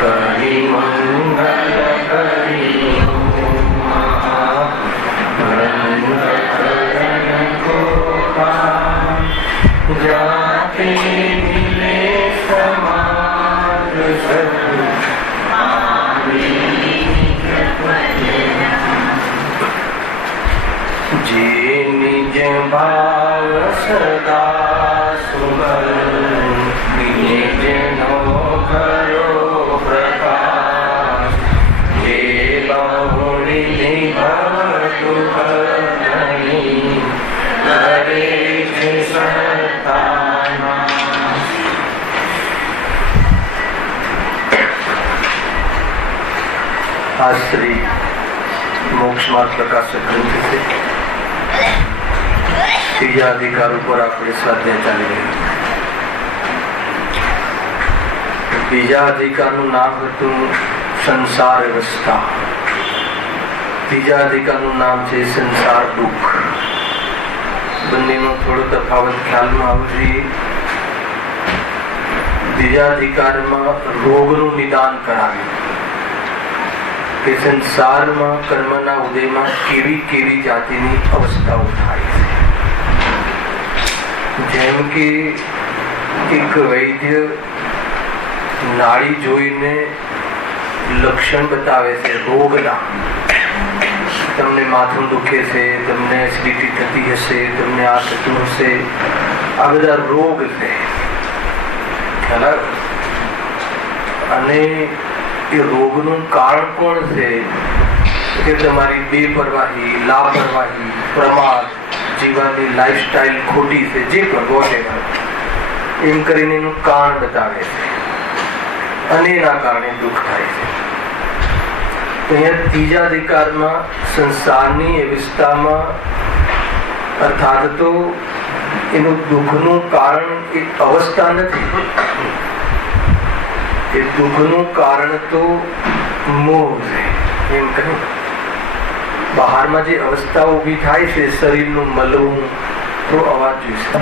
करि मंगल करि जाते मिले समाज जे निज भाव सदा सुमर निज नो करो प्रकाश जे बहुड़ी भव दुख नहीं करे आज श्री मोक्ष मार्ग प्रकाशक ग्रंथ से तीजा अधिकार पर આપણે સ્વાધ્યાય ચાલી રહ્યો. બીજા અધિકારનું નામ હતું સંસાર અવસ્થા. ત્રીજા અધિકારનું નામ છે સંસાર દુઃખ. બંનેનો થોડો તફાવત ખ્યાલમાં આવવો જોઈએ. બીજા અધિકારમાં રોગનું નિદાન કરાવ્યું કે સંસારમાં કર્મના ઉદયમાં કેવી કેવી જાતિની અવસ્થાઓ થાય છે. જેમ કે એક વૈદ્ય નાડી જોઈને લક્ષણ બતાવે છે રોગના. તમને માથું દુખે છે, તમને એસિડિટી થતી હશે, તમને આ થતું હશે, આ બધા રોગ છે. અને એ રોગનું કારણ કોણ છે કે તમારી બેપરવાહી, લાપરવાહી, પ્રમાદ, જીવનની લાઈફસ્ટાઈલ ખોટી છે, જે પણ વોટેવર એમ કરીને એનું કારણ બતાવે છે અને એના કારણે દુઃખ થાય છે. અહીંયા ત્રીજા અધિકારમાં સંસારની અવસ્થામાં અર્થાત તો એનું દુઃખનું કારણ એ અવસ્થા નથી. એ દુઃખનું કારણ તો મોહ છે. એમ કહ્યું બહારમાં જે અવસ્થા ઊભી થાય છે, શરીરનું મલવું, તો અવાજ જોઈશે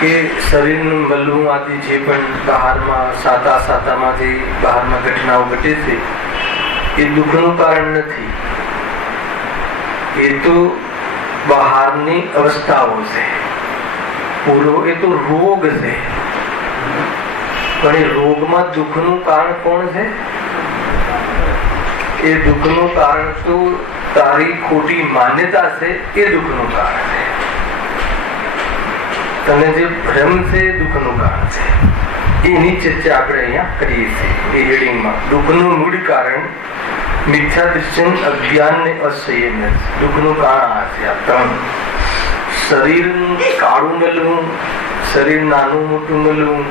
કે શરીરનું મલવું આદિ જે પણ બહારમાં સાતામાંથી બહારમાં ઘટનાઓ ઘટે છે એ દુઃખનું કારણ નથી. એ તો બહારની અવસ્થાઓ છે. પૂરો એ તો રોગ છે. પણ એ રોગમાં દુઃખનું કારણ કોણ છે? એ દુઃખનું કારણ તો તારી ખોટી માન્યતા છે. એ દુઃખનું કારણ છે. તને જે ભ્રમ છે એ દુઃખનું કારણ છે. એની ચર્ચા આપણે અહીંયા કરીએ છીએ એ હેડિંગમાં. દુઃખનું મૂળ કારણ મિથ્યા દર્શન, અજ્ઞાન ને અસંયમ. દુઃખનું કારણ આ છે. આ ત્રણ: શરીર કાળું મળવું, શરીર નાનું મોટું મળવું,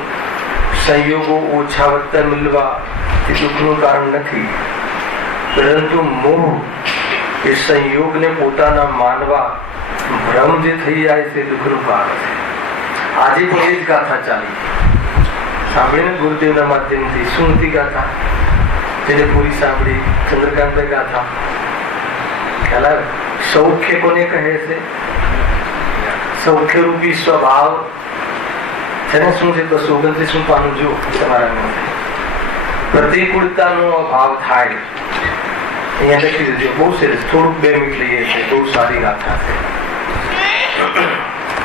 સંયોગો ઓછા વધતા મળવા એ દુઃખનું કારણ નથી. પરંતુ મોહ, એ સંયોગને પોતાના માનવા ભ્રમ જે થઈ જાય છે દુઃખનું કારણ છે. આજે પણ એ જ ગાથા ચાલી સાંભળીને ગુરુદેવના માધ્યમથી. શું હતી ગાથા? જેને પૂરી સાંભળી, ચંદ્રકાંત ગાથા. ખ્યાલ આવે? સૌખ્ય કોને કહે છે? સૌખ્ય રૂપી સ્વભાવ છે ને. શું છે? 229 પાનું જો તમારા પ્રતિકૂળતાનો અભાવ થાય. અહીંયા લખી દેજો. બહુ સરસ. થોડુંક 2 મિનિટ લઈએ છીએ. બહુ સારી ગાથા છે.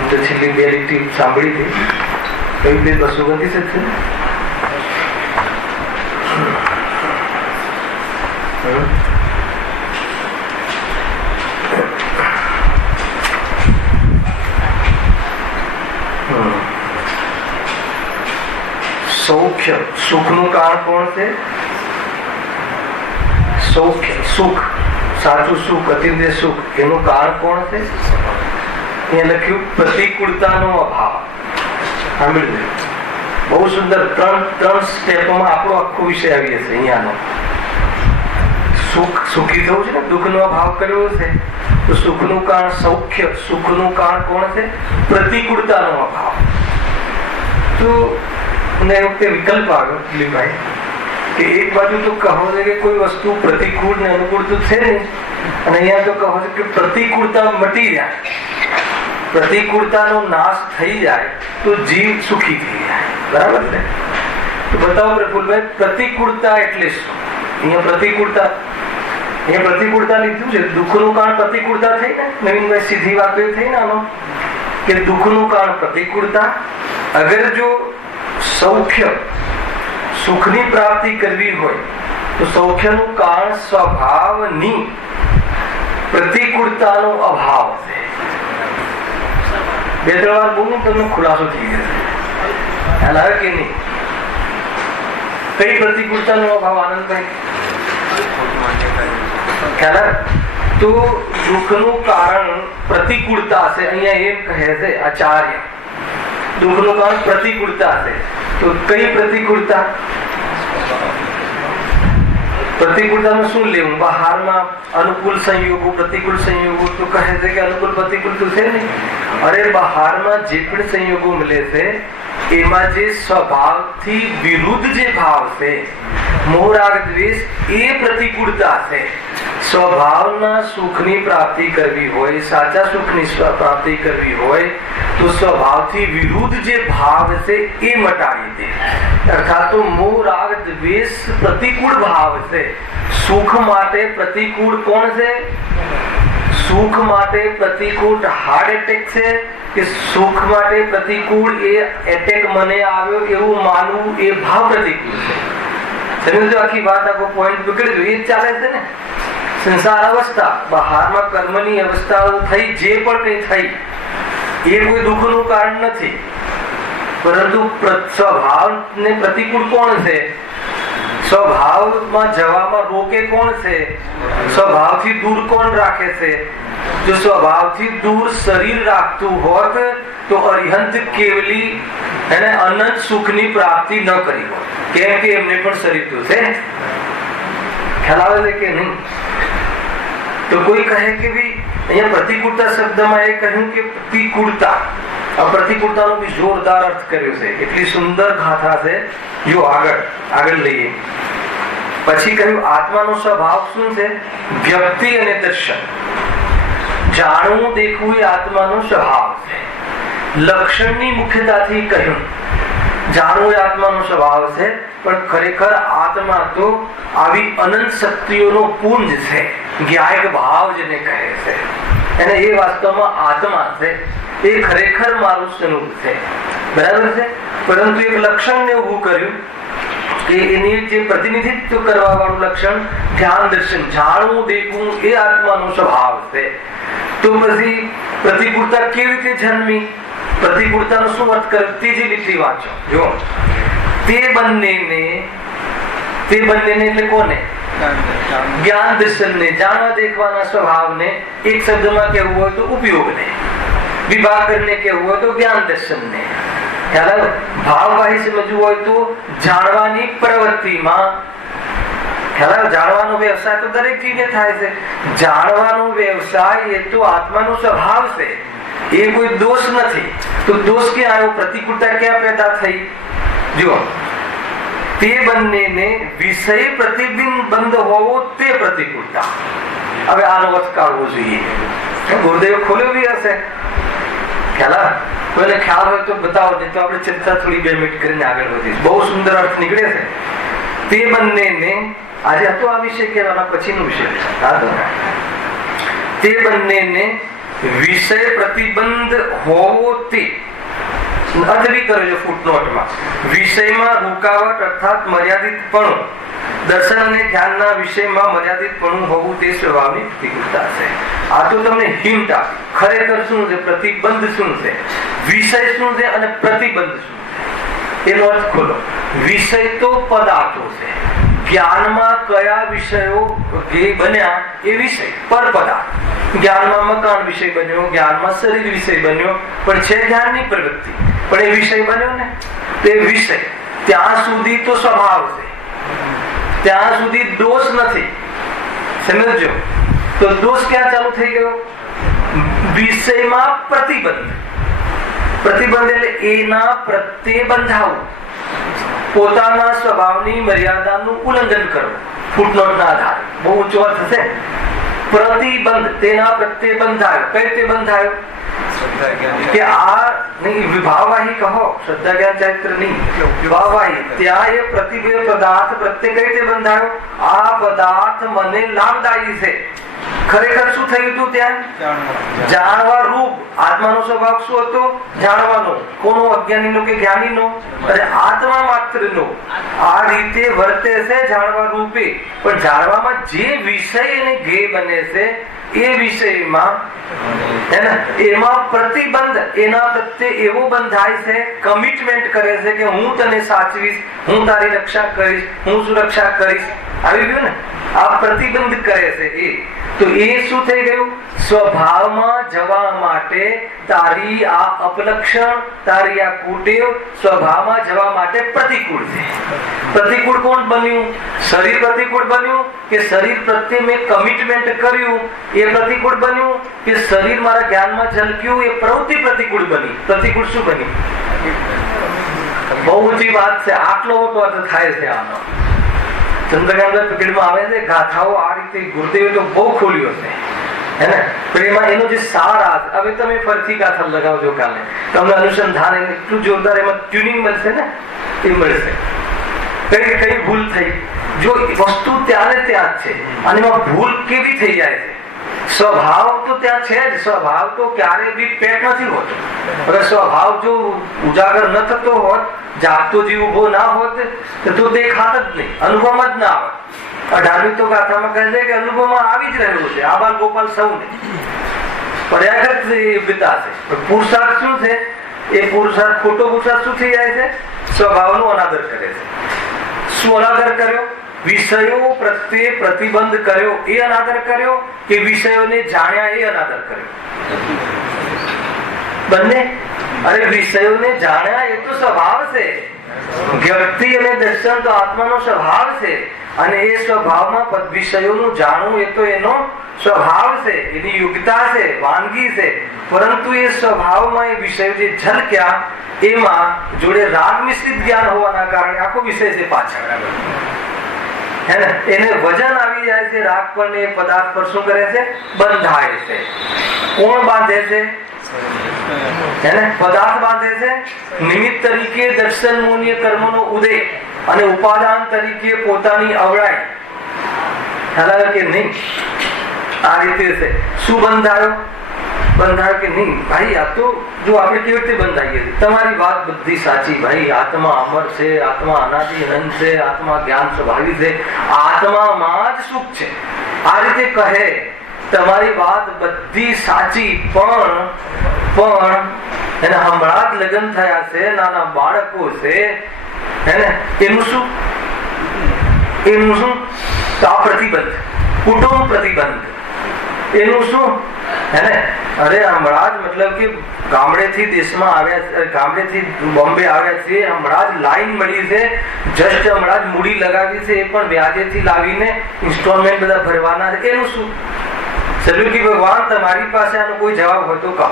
તો છેલ્લી 2 લીટી સાંભળી હતી. કઈ 229 જ છે. સૌખ્ય, સુખનું કારણ કોણ છે? સૌખ્ય, સુખ, સાચું સુખ, અતિશય સુખ, એનું કારણ કોણ છે? અહીંયા લખ્યું પ્રતિકૂળતાનો અભાવ. સાંભળ્યું? બહુ સુંદર. ત્રણ સ્ટેપમાં આપણો આખો વિષય આવી હશે. અહીંયાનો સુખ, સુખી થવું છે ને, દુઃખનો અભાવ કર્યો છે તો સુખનું કારણ સૌખ્ય, સુખનું કારણ કોણ છે? પ્રતિકૂળતાનો અભાવ. તો વિકલ્પ આવ્યો દિલીપભાઈ કે એક બાજુ તો કહો છે કે કોઈ વસ્તુ પ્રતિકૂળ ને અનુકૂળ તો છે નહીં, અને અહીંયા તો કહો છે કે પ્રતિકૂળતા મટી જાય, પ્રતિકૂળતાનો નાશ થઈ જાય તો જીવ સુખી થઈ જાય. બરાબર ને? તો બતાવો પ્રફુલભાઈ, પ્રતિકૂળતા એટલે શું? અહીંયા પ્રતિકૂળતા લીધું છે. દુઃખનું કારણ પ્રતિકૂળતા થઈ ને નવીનભાઈ, સીધી વાત એ થઈ ને આનો કે દુઃખનું કારણ પ્રતિકૂળતા. અગર જો સૌખ્ય સુખની પ્રાપ્તિ કરવી હોય તો સૌખ્યનું કારણ સ્વભાવની પ્રતિકૂળતાનો અભાવ છે. 2-3 વાર બોલું તમને ખુલાસો થઈ જશે. ખ્યાલ આવે કે નહીં? કઈ પ્રતિકૂળતાનો અભાવ આનંદભાઈ? ખ્યાલ આવે? તો દુઃખનું કારણ પ્રતિકૂળતા છે. અહીંયા એમ કહે છે આચાર્ય, દુઃખનું કારણ પ્રતિકૂળતા છે. તો કઈ પ્રતિકૂળતા? પ્રતિકૂળતાનું શું લેવું? બહારમાં અનુકૂળ સંયોગો, પ્રતિકૂળ સંયોગો. તો કહે છે કે અનુકૂળ પ્રતિકૂળ તો છે નહીં. અરે બહારમાં જે પણ સંયોગો મળે છે એમાં જે સ્વભાવથી વિરુદ્ધ જે ભાવ છે, મોહ રાગ દ્વેષ, એ પ્રતિકૂળતા છે. સ્વભાવના સુખની પ્રાપ્તિ કરવી હોય, સાચા સુખની પ્રાપ્તિ કરવી હોય તો સ્વભાવથી વિરુદ્ધ જે ભાવ છે એ મટાડી દે. અર્થાત તો મોહ રાગ દ્વેષ પ્રતિકૂળ ભાવ છે. સુખ માટે પ્રતિકૂળ કોણ છે? સુખ માટે પ્રતિકૂળ હાર્ટ એટેક છે કે સુખ માટે પ્રતિકૂળ એ એટેક મને આવ્યો એવું માનવું, એ ભાવ પ્રતિકૂળ છે. સમજો? આખી વાત આખો પોઈન્ટ પકડી દો. એ ચાલે છે ને સંસાર અવસ્થા. બહારમાં કર્મની અવસ્થાઓ થઈ, જે પણ કઈ થઈ, એ કોઈ દુઃખનું કારણ નથી. પરંતુ સ્વભાવને પ્રતિકૂળ કોણ છે? સ્વભાવમાં જવામાં રોકે કોણ છે? સ્વભાવથી દૂર કોણ રાખે છે? જો સ્વભાવથી દૂર શરીર રાખતું હોત તો અરિહંત કેવલી એને અનંત સુખની પ્રાપ્તિ ન કરી હોત. કેમ કે એમને પણ શરીર તો છે. ખ્યાલ આવે છે કે નહીં? તો કોઈ કહે કે ભાઈ અહીંયા પ્રતિકૂળતા શબ્દમાં એ કહ્યું કે પ્રતિકૂળતા, આ પ્રતિકૂળતાનો બી જોરદાર અર્થ કર્યો છે. એટલી સુંદર ગાથા છે. જો આગળ લઈએ. પછી કહ્યું આત્માનો સ્વભાવ શું છે? વ્યક્તિ અને દર્શન. જાણવું દેખવું એ આત્માનો સ્વભાવ છે. લક્ષણની મુખ્યતાથી કહ્યું જાણવું એ આત્માનો સ્વભાવ છે, પણ ખરેખર આત્મા તો આવી અનંત શક્તિઓનો પુંજ છે. જ્ઞાયક ભાવ જેને કહે છે એને એ વાસ્તવમાં આત્મા છે. એ ખરેખર મારું સ્વરૂપ છે. બરાબર છે? પરંતુ એક લક્ષણને ઊભું કર્યું કે એની જે પ્રતિનિધિત્વ કરવા વાળું લક્ષણ ધ્યાન દર્શન, જાણવું દેખવું એ આત્માનો સ્વભાવ છે. તો પછી પ્રતિકૂળતા કેવી રીતે જન્મી? પ્રતિકૂળતાનો શું અર્થ કરે? ત્રીજી લીટી વાંચો. જો તે બંનેને એટલે કોને? જ્ઞાન દર્શનને, જાણવા દેખવાના સ્વભાવને એક શબ્દમાં કહેવું હોય તો ઉપયોગને, વિભાગ કરીને કહેવું હોય તો જ્ઞાન દર્શનને. ભાવવાહી સમજવું હોય તો જાણવાની પ્રવૃત્તિમાં. જાણવાનો વ્યવસાય તો દરેક ચીજે થાય છે. જાણવાનો વ્યવસાય એ તો આત્માનો સ્વભાવ છે. એ કોઈ દોષ નથી. તો દોષ ક્યાં આવ્યો? પ્રતિકૂળતા ક્યાં પેદા થઈ? જુઓ, તે બંનેને વિષય પ્રતિબંધ હોવો તે પ્રતિકૂળતા. હવે આનો અર્થ કાઢવો જોઈએ. ગુરુદેવ ખોલ્યો બી હશે. કોઈને ખ્યાલ હોય તો બતાવો, નહીં તો આપણે ચર્ચા થોડી 2 મિનિટ કરીને આગળ વધીશ. બહુ સુંદર અર્થ નીકળે છે. તે બંનેને, આજે હતો આ વિષય કહેવાના પછીનો વિષય. તે બંનેને વિષય પ્રતિબંધ હોવો તે અર્થ બી કર્યો છે ફૂટનોટમાં. વિષયમાં રૂકાવટ અર્થાત મર્યાદિતપણું, દર્શન અને ધ્યાનના વિષયમાં મર્યાદિતપણું હોવું તે સ્વભાવની પ્રતિકૂળતા છે. આ તો તમને હિન્ટ આપી. ખરેખર શું છે? પ્રતિબંધ શું છે? વિષય શું છે અને પ્રતિબંધ શું છે? એનો અર્થ ખોલો. વિષય તો પદાર્થો છે. જ્ઞાનમાં કયા વિષયો જે બન્યા એ વિષય પર પદાર્થ. જ્ઞાનમાં મકાન વિષય બન્યો, જ્ઞાનમાં શરીર વિષય બન્યો, પણ છે જ્ઞાનની પ્રવૃત્તિ, પણ એ વિષય બન્યો ને, તે વિષય ત્યાં સુધી તો સ્વભાવ છે, ત્યાં સુધી દોષ નથી. સમજો? તો દોષ ક્યાં ચાલુ થઈ ગયો? વિષયમાં પ્રતિબંધ. પ્રતિબંધ એટલે એના પ્રત્યે બંધાવું, પોતાના સ્વભાવની મર્યાદાનું ઉલ્લંઘન કરવું. ફૂટનોટના આધારે બહુ ઊંચો અર્થ છે. પ્રતિબંધ, તેના પ્રત્યે બંધાયો. કઈ રીતે બંધાયો? કે આ નહીં વિભાવવાહી કહો, શ્રદ્ધા જ્ઞાન ચરિત્ર નહીં, વિભાવવાહી. ત્યાં એ પ્રતિબિંબ પદાર્થ પ્રત્યે કઈ રીતે બંધાયો? આ પદાર્થ મને લાભદાયી છે. ખરેખર શું થયું હતું ત્યાં? જાણવા રૂપ. આત્માનો સ્વભાવ શું હતો? જાણવાનો. કોનો? અજ્ઞાનીનો કે જ્ઞાનીનો? અને આત્મા માત્રનો. આ રીતે વર્તે છે જાણવા રૂપે. પણ જાણવામાં જે વિષય એને જ્ઞેય બને છે એ વિષયમાં એમાં પ્રતિબંધ એના પ્રત્યે એવો બંધાય છે, કમિટમેન્ટ કરે છે કે હું તને સાચવીશ, હું તારી રક્ષા કરીશ, હું સુરક્ષા કરીશ. આવી ગયું ને? આ પ્રતિબંધ કરે છે એ. તો એ શું થઈ ગયું? સ્વભાવમાં જવા માટે તારી આ અપલક્ષણ, તારી આ કુટેવ સ્વભાવમાં જવા માટે પ્રતિકૂળ છે. પ્રતિકૂળ કોણ બન્યું? શરીર પ્રતિકૂળ બન્યું કે શરીર પ્રત્યે મેં કમિટમેન્ટ કર્યું એ પ્રતિકૂળ બન્યું કે શરીર મારા જ્ઞાનમાં ઝલક્યું એ પ્રવૃત્તિ પ્રતિકૂળ બની? પ્રતિકૂળ શું બની? બહુ ઊંચી વાત છે. આટલો મોટો અર્થ થાય છે આનો. ચંદ્રકાંત પકડીમાં આવે છે ગાથાઓ આ રીતે ગુરુદેવે તો બહુ ખોલ્યો છે, હે ને? પણ એમાં એનો જે સાર હવે તમે ફરીથી ગાથા લગાવજો કાલે, તમને અનુસંધાન એટલું જોરદાર એમાં ટ્યુનિંગ મળશે ને, એ મળશે. કઈ ભૂલ થઈ? જો વસ્તુ ત્યાં ને ત્યાં જ છે અને એમાં ભૂલ કેવી થઈ જાય છે? સ્વભાવ તો ત્યાં છે જ. સ્વભાવ તો ક્યારે બી પેટ નથી હોતો. હવે સ્વભાવ જો ઉજાગર ન થતો હોત, જાગતો જીવ ઉભો ના હોત તો દેખાત જ નહીં, અનુભવ જ ના આવે. 18મી તો ગાથામાં કહે છે કે અનુભવમાં આવી જ રહ્યું છે આ બાલ ગોપાલ સૌને. પર્યાગત યોગ્યતા છે. પુરુષાર્થ શું છે? એ પુરુષાર્થ ખોટો પુરુષાર્થ શું થઈ જાય છે? સ્વભાવનો અનાદર કરે છે. શું અનાદર કર્યો? વિષયો પ્રત્યે પ્રતિબંધ કર્યો એ અનાદર કર્યો કે વિષયોને જાણ્યા એ અનાદર કર્યો? બંને. અરે વિષયોને જાણ્યા એ તો સ્વભાવ છે. વ્યક્તિ અને દર્શન તો આત્માનો સ્વભાવ છે અને એ સ્વભાવમાં વિષયોનું જાણવું એ તો એનો સ્વભાવ છે, એની યોગ્યતા છે, વાનગી છે. પરંતુ એ સ્વભાવમાં એ વિષયો જે ઝલક્યા એમાં જોડે રાગ મિશ્રિત જ્ઞાન હોવાના કારણે આખો વિષય છે પાછળ, હે ને? એને વજન આવી જાય છે રાગ પર ને પદાર્થ પર. શું કરે છે? બંધાય છે. કોણ બાંધે છે? પદાર્થ બાંધે છે. નિમિત્ત તરીકે દર્શન મૂલ્ય કર્મનો ઉદય અને ઉપાદાન તરીકે પોતાની અવળાઈ. ખ્યાલ કે નહીં? આ રીતે છે. શું બંધાયો? બંધાયો કે નહીં? ભાઈ આ તો જો આપણે કેવી રીતે બંધાઈએ? તમારી વાત બધી સાચી ભાઈ. આત્મા અમર છે, આત્મા અનાદિ અનંત છે, આત્મા જ્ઞાન સ્વભાવી છે, આત્મામાં જ સુખ છે. આ રીતે કહે તમારી વાત બધી સાચી. પણ એને હમણાં જ લગ્ન થયા છે, નાના બાળકો છે, હે ને? એનું શું? તો આ પ્રતિબંધ, કુટુંબ પ્રતિબંધ. એનું શું? હે ને? અરે હમણાં જ મતલબ કે ગામડેથી દેશમાં આવ્યા, ગામડેથી બોમ્બે આવ્યા છે, હમણાં જ લાઈન મળી છે, જસ્ટ હમણાં જ મૂડી લગાવી છે, એ પણ વ્યાજેથી લાવીને ઇન્સ્ટોલમેન્ટ બધા ભરવાના છે. એનું શું? ચલ્યું કે ભગવાન તમારી પાસે આનો કોઈ જવાબ હોય તો કહો.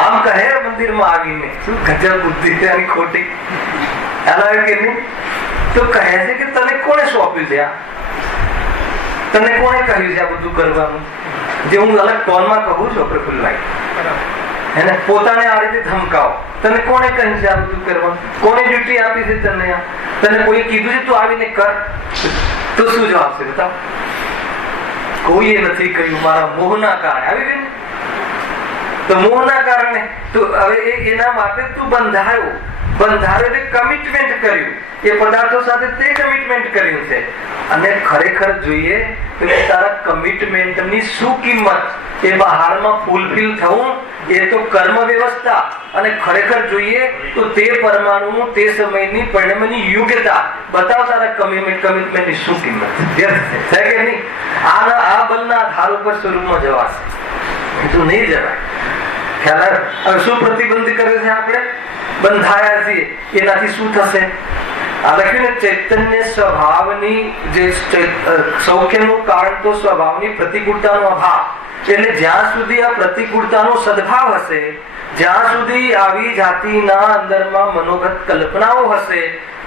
આમ કહે મંદિરમાં આવીને, શું ગજબ બુદ્ધિ છે આની ખોટી. ખ્યાલ કે નહીં? તો કહે છે કે તને કોણે સોંપ્યું છે આ? તને કોણે કહ્યું છે આ બધું કરવાનું? જે હું અલગ ટોનમાં કહું છું પ્રફુલ્લભાઈ, એને પોતાને આ રીતે ધમકાવો. તને કોણે કહ્યું છે આ બધું કરવાનું? કોને ડ્યુટી આપી છે તને? તને કોઈ કીધું છે તું આવીને કર? તો શું જવાબ છે બતાવો? કોઈએ નથી કહ્યું, મારા મોહના કારણે. આવી ગયું તો મોહના કારણે. તો હવે એના માટે તું બંધાયો એટલે કમિટમેન્ટ કર્યું. એ પદાર્થો સાથે તે કમિટમેન્ટ કર્યું છે. અને ખરેખર જોઈએ તો તારા કમિટમેન્ટની શું કિંમત? એ બહારમાં ફૂલફિલ થવું એ તો કર્મ વ્યવસ્થા. અને ખરેખર જોઈએ તો તે પરમાણુનું તે સમયની પરિણમની યોગ્યતા બતાવ. તારા કમિટમેન્ટની શું કિંમત વ્યર્થ છે કે નહીં? આ બલના આધાર ઉપર સ્વરૂપમાં જવાશે, તો નહીં જવાય. ખ્યાલ? હવે શું પ્રતિબંધ કરે છે? આપણે બંધાયા છીએ, એનાથી શું થશે? આ લખ્યું ને, ચૈતન્ય સ્વભાવની જે સૌખ્યનું કારણ તો સ્વભાવની પ્રતિકૂળતાનો અભાવ. એટલે જ્યાં સુધી આ પ્રતિકૂળતાનો સદભાવ હશે, જ્યાં સુધી આવી જાતિના અંદરમાં મનોગત કલ્પનાઓ હશે,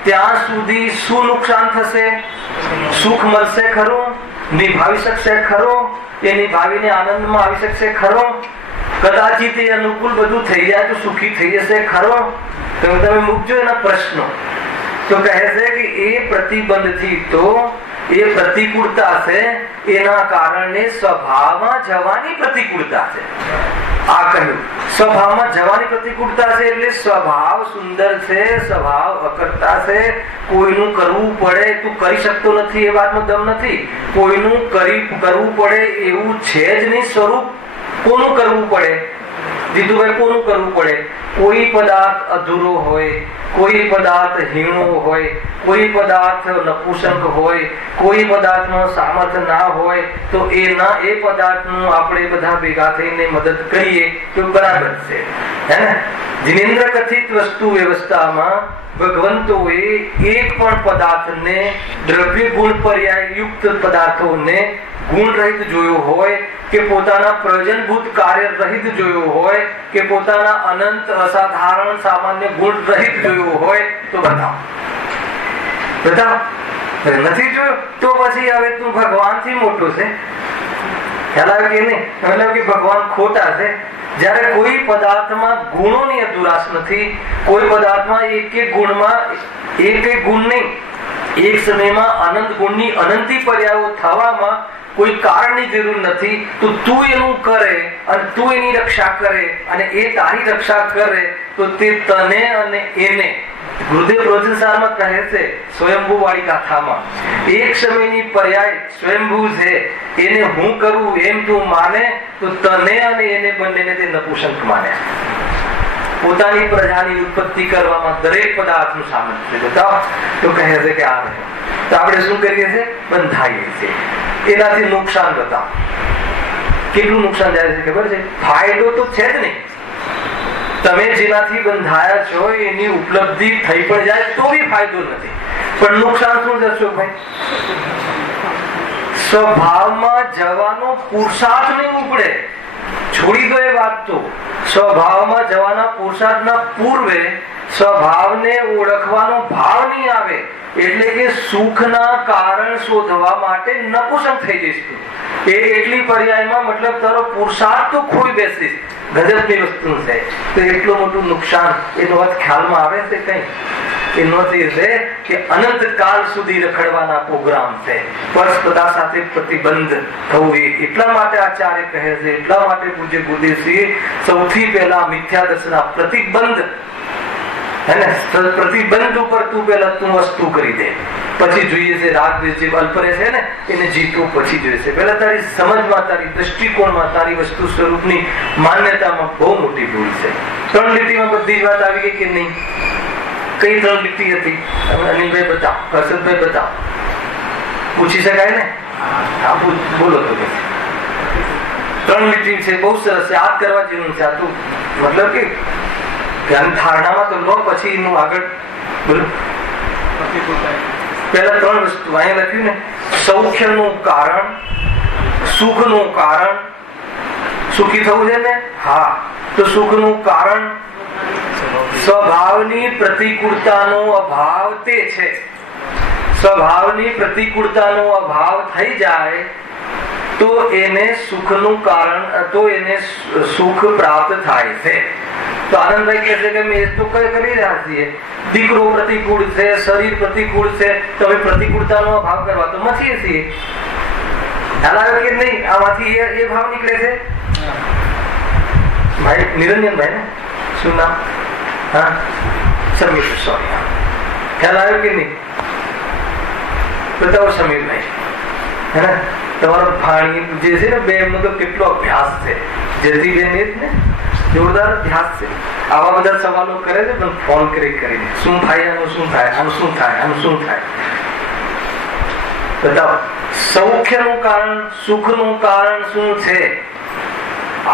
ત્યાં સુધી શું નુકસાન થશે? સુખ મળશે ખરું? નિભાવી શકશે ખરો? એ નિભાવીને આનંદમાં આવી શકશે ખરો? કદાચિત એ અનુકૂળ બધું થઈ જાય તો સુખી થઈ જશે ખરો? તમે મૂકજો એના પ્રશ્નો. તો કહે છે કે એ પ્રતિબંધથી તો એ પ્રતિકૂળતા છે, એના કારણે સ્વભાવમાં જવાની પ્રતિકૂળતા છે. આ કહ્યું સ્વભાવમાં જવાની પ્રતિકૂળતા છે એટલે સ્વભાવ સુંદર છે, સ્વભાવ અકર્તા છે. કોઈનું કરવું પડે, તું કરી શકતો નથી એ વાતનો દમ નથી. કોઈનું કરવું પડે એવું છે જ નહીં સ્વરૂપ. કોનું કરવું પડે જીતુભાઈ? કોનું કરવું પડે? કોઈ પદાર્થ અધૂરો હોય, કોઈ પદાર્થ હીણો હોય, કોઈ પદાર્થ નપુંસક હોય, કોઈ પદાર્થમાં સામર્થ્ય ના હોય તો એ પદાર્થનું આપણે બધા ભેગા થઈને મદદ કરીએ તો બરાબર છે, હે ને? જિનેન્દ્ર કથિત વસ્તુ વ્યવસ્થામાં ભગવંતોએ એક પણ પદાર્થને દ્રવ્ય ગુણ પર્યાય યુક્ત પદાર્થોને ગુણ રહિત જોયો હોય કે પોતાના પ્રયોજનભૂત કાર્ય રહિત જોયો હોય કે પોતાના અનંત અસાધારણ સામાન્ય ગુણ રહિત જોયો હોય તો બતાવો. નથી જોયો તો પછી હવે તું ભગવાન થી મોટો છે. ખ્યાલ આવે કે નહીં? મતલબ કે ભગવાન ખોટા છે. જ્યારે કોઈ પદાર્થમાં ગુણોની અધુરાશ નથી, કોઈ પદાર્થમાં એક ગુણ નહીં, એક સમયમાં અનંત ગુણની અનંતી પર્યાયો થવામાં કોઈ કારણની જરૂર નથી. તો તું એનું કરે અને તું એની રક્ષા કરે અને એ તારી રક્ષા કરે તો તે તને અને એને ગુરુદેવ પ્રોજનસારમાં કહે છે સ્વયંભૂ વાળી ગાથામાં, એક સમયની પર્યાય સ્વયંભૂ છે, એને હું કરું એમ તું માને તો તને અને એને બંનેને તે નપુંસક માને. પોતાની પ્રજાની ઉત્પત્તિ કરવામાં દરેક પદાર્થનું સામર્થ્ય બતાવો તો કહે છે કે આ તો આપણે શું કરીએ છીએ? બંધાઈએ છીએ. એનાથી નુકસાન બતાવો. કેટલું નુકસાન જાય છે ખબર છે? ફાયદો તો છે જ નહીં. તમે જેનાથી બંધાયા છો એની ઉપલબ્ધિ થઈ પણ જાય તો બી ફાયદો નથી. પણ નુકસાન શું જશો ભાઈ? સ્વભાવમાં જવાનો પુરુષાર્થ નહીં ઉપડે. છોડી દો એ વાત. તો સ્વભાવમાં જવાના પુરુષાર્થના પૂર્વે સ્વભાવને ઓળખવાનો ભાવ નહીં આવે એટલે કે સુખના કારણ શોધવા માટે નપુંસક થઈ જઈશ તું. એ એટલી પર્યાયમાં મતલબ તારો પુરુષાર્થ તો ખોઈ બેસીશ. ગજબની વસ્તુ છે. તો એટલું મોટું નુકસાન એનો અર્થ ખ્યાલમાં આવે છે કઈ? એનો અર્થ એ છે કે અનંત કાળ સુધી રખડવાના પ્રોગ્રામ છે. પરસ્પરા સાથે પ્રતિબંધ થવું એ એટલા માટે આચાર્ય કહે છે, એટલા માટે પૂજ્ય ગુરુદેવશ્રીએ સૌથી પહેલા મિથ્યા દર્શનના પ્રતિબંધ પ્રતિબંધ ઉપર તું પહેલા તું વસ્તુ કરી દે, પછી જોઈએ છે રાગ જે અલ્પ રહે છે ને એને જીતવું પછી જોઈએ છે. પહેલા તારી સમજમાં, તારી દ્રષ્ટિકોણમાં, તારી વસ્તુ સ્વરૂપની માન્યતામાં બહુ મોટી ભૂલ છે. 3 લીટીમાં બધી વાત આવી ગઈ કે નહીં? કઈ 3 લીટી હતી? અનિલભાઈ બતાવો, હર્ષદભાઈ બતાવો. પૂછી શકાય ને? હા બોલો તો. 3 લીટી છે, બહુ સરસ. યાદ કરવા જેવું છે. આ તું મતલબ કે ધ્યાન ધારણામાં તો લો, પછી એનું આગળ બોલો. પહેલા 3 વસ્તુ અહીંયા લખ્યું ને, સૌખ્યનું કારણ, સુખનું કારણ. સુખી થવું છે ને? હા. તો સુખનું કારણ સ્વભાવની પ્રતિકૂળતાનો અભાવ તે છે. સ્વભાવની પ્રતિકૂળતાનો અભાવ થઈ જાય તો એને સુખનું કારણ, તો એને સુખ પ્રાપ્ત થાય છે. તો આનંદભાઈ કહે છે કે મેં તો કઈ કરી રહ્યા છીએ. દીકરો પ્રતિકૂળ છે, શરીર પ્રતિકૂળ છે, તમે પ્રતિકૂળતાનો અભાવ કરવા તો મથીએ છીએ. ખ્યાલ આવ્યો કે નહીં? આમાંથી એ ભાવ નીકળે છે. ભાઈ નિરંજનભાઈ ને શું નામ? હા, સમીર. સોરી. ખ્યાલ આવ્યો કે નહીં? બતાવો સમીરભાઈ. હે ને તમારો ભાણી જે છે ને, બે નો તો કેટલો અભ્યાસ છે. જતીબેન એ જ ને, જોરદાર અભ્યાસ છે. આવા બધા સવાલો કરે છે પણ ફોન કરીને શું થાય, આનું શું થાય, આનું શું થાય, આનું શું થાય. બતાવો. સૌખ્યનું કારણ, સુખનું કારણ શું છે?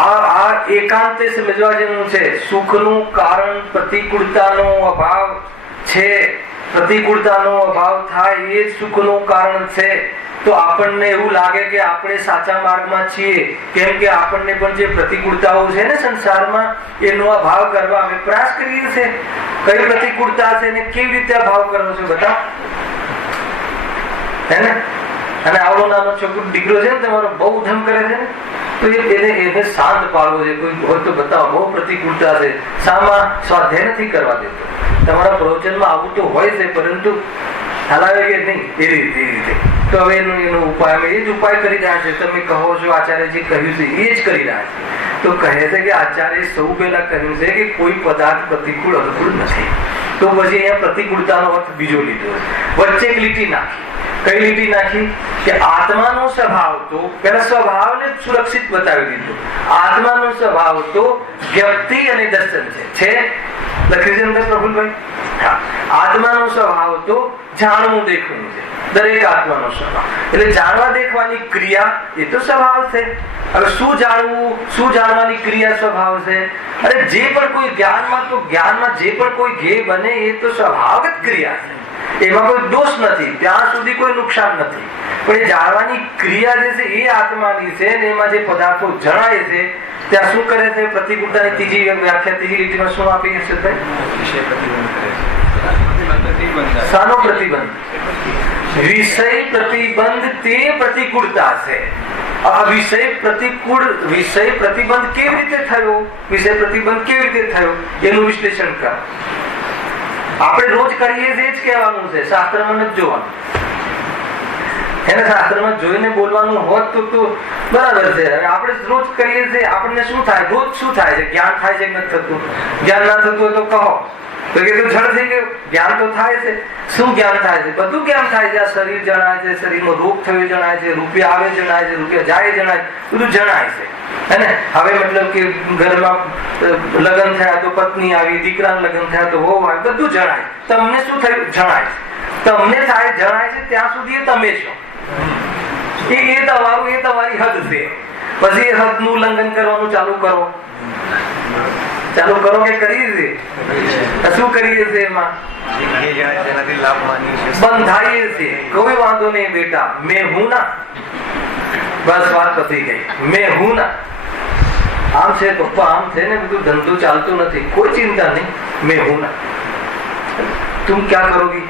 આ એકાંતે સમજવા જેવું છે. સુખનું કારણ પ્રતિકૂળતાનો અભાવ છે. પ્રતિકૂળતાનો અભાવ થાય એ જ સુખનું કારણ છે. તો આપણને એવું લાગે કે આપણે સાચા માર્ગમાં છીએ, કેમ કે આપણને પણ જે પ્રતિકૂળતાઓ છે ને સંસારમાં એનો અભાવ કરવા અમે પ્રયાસ કરીએ છીએ. કઈ પ્રતિકૂળતા છે ને કેવી રીતે અભાવ કરવો છે બતાવો. હે ને? અને આવડો નાનો છોકરો દીકરો છે ને તમારો, બહુ ધમ કરે છે ને, તો એને શાંત પાડવો છે. કોઈ હોય તો બતાવો, બહુ પ્રતિકૂળતા છે, શામાં સ્વાધ્યાય નથી કરવા દેતો. તમારા પ્રવચનમાં આવું તો હોય છે, પરંતુ હલાવે કે નહીં એ રીતે. તો હવે એનો ઉપાય અમે એ જ ઉપાય કરી રહ્યા છે. તમે કહો છો આચાર્ય જે કહ્યું છે એ જ કરી રહ્યા છે. તો કહે છે કે આચાર્ય સૌ પહેલા કહ્યું છે કે કોઈ પદાર્થ પ્રતિકૂળ અનુકૂળ નથી. તો પછી અહીંયા પ્રતિકૂળતાનો અર્થ બીજો લીધો. વચ્ચે એક લીટી નાખી. કઈ લીટી નાખી? કે આત્માનો સ્વભાવ તો પેલા સ્વભાવને સુરક્ષિત બતાવી દીધો. આત્માનો સ્વભાવ તો વ્યક્તિ અને દર્શન છે. લખી છે અંદર પ્રફુલભાઈ? હા, આત્માનો સ્વભાવ તો જાણવું દેખવું છે. દરેક આત્માનો સ્વભાવ એટલે જાણવા દેખવાની ક્રિયા એ તો સ્વભાવ છે. હવે શું જાણવું, શું જાણવાની ક્રિયા સ્વભાવ છે. અરે જે પણ કોઈ જ્ઞાનમાં, તો જ્ઞાનમાં જે પણ કોઈ ધ્યેય બને એ તો સ્વભાવગત ક્રિયા છે. એમાં કોઈ દોષ નથી, ત્યાં સુધી કોઈ નુકસાન નથી. પણ એ જાણવાની ક્રિયા જે છે એ આત્માની છે ને એમાં જે પદાર્થો જણાય છે ત્યાં શું કરે છે? પ્રતિકૂળતાની ત્રીજી વ્યાખ્યા, ત્રીજી લીટીમાં શું આપી છે? શાનો પ્રતિબંધ? વિષય પ્રતિબંધ તે પ્રતિકૂળતા છે. આ વિષય પ્રતિબંધ કેવી રીતે થયો? વિષય પ્રતિબંધ કેવી રીતે થયો એનું વિશ્લેષણ કરો. આપણે રોજ કરીએ છીએ જ કહેવાનું છે, શાસ્ત્રમાં નથી જોવાનું. એને શાસ્ત્રમાં જોઈને બોલવાનું હોત તો બરાબર છે. આપણે રોજ કરીએ છીએ, આપણને શું થાય? રોજ શું થાય છે? જ્ઞાન થાય છે કે નથી થતું? જ્ઞાન ના થતું હોય તો કહો. તો કે જળ થઈ ગયું. જ્ઞાન તો થાય છે. શું જ્ઞાન થાય છે? બધું જ્ઞાન થાય છે. આ શરીર જણાય છે, શરીરમાં રોગ થયો જણાય છે, રૂપિયા આવે જણાય છે, રૂપિયા જાય જણાય, બધું જણાય છે. હવે મતલબ કે ઘરમાં લગ્ન થયા તો પત્ની આવી, દીકરાના લગ્ન થયા તો વહુ આવી, બધું જણાય. તમને શું થયું? જણાય. તમને થાય જણાય છે ત્યાં સુધી એ તમે છો. એ તમારું, એ તમારી હદ છે. પછી એ હદનું ઉલ્લંઘન કરવાનું ચાલુ કરો કે કરીએ છીએ? શું કરીએ છીએ? એમાં બંધાઈએ છીએ. કોઈ વાંધો નહીં બેટા, મેં હું ના, બસ વાત પતી ગઈ. મેં હું ના, આમ છે પપ્પા, આમ છે ને, બધું ધંધો ચાલતું નથી, કોઈ ચિંતા નહીં, મેં હું ના, તું ક્યાં કરોગી?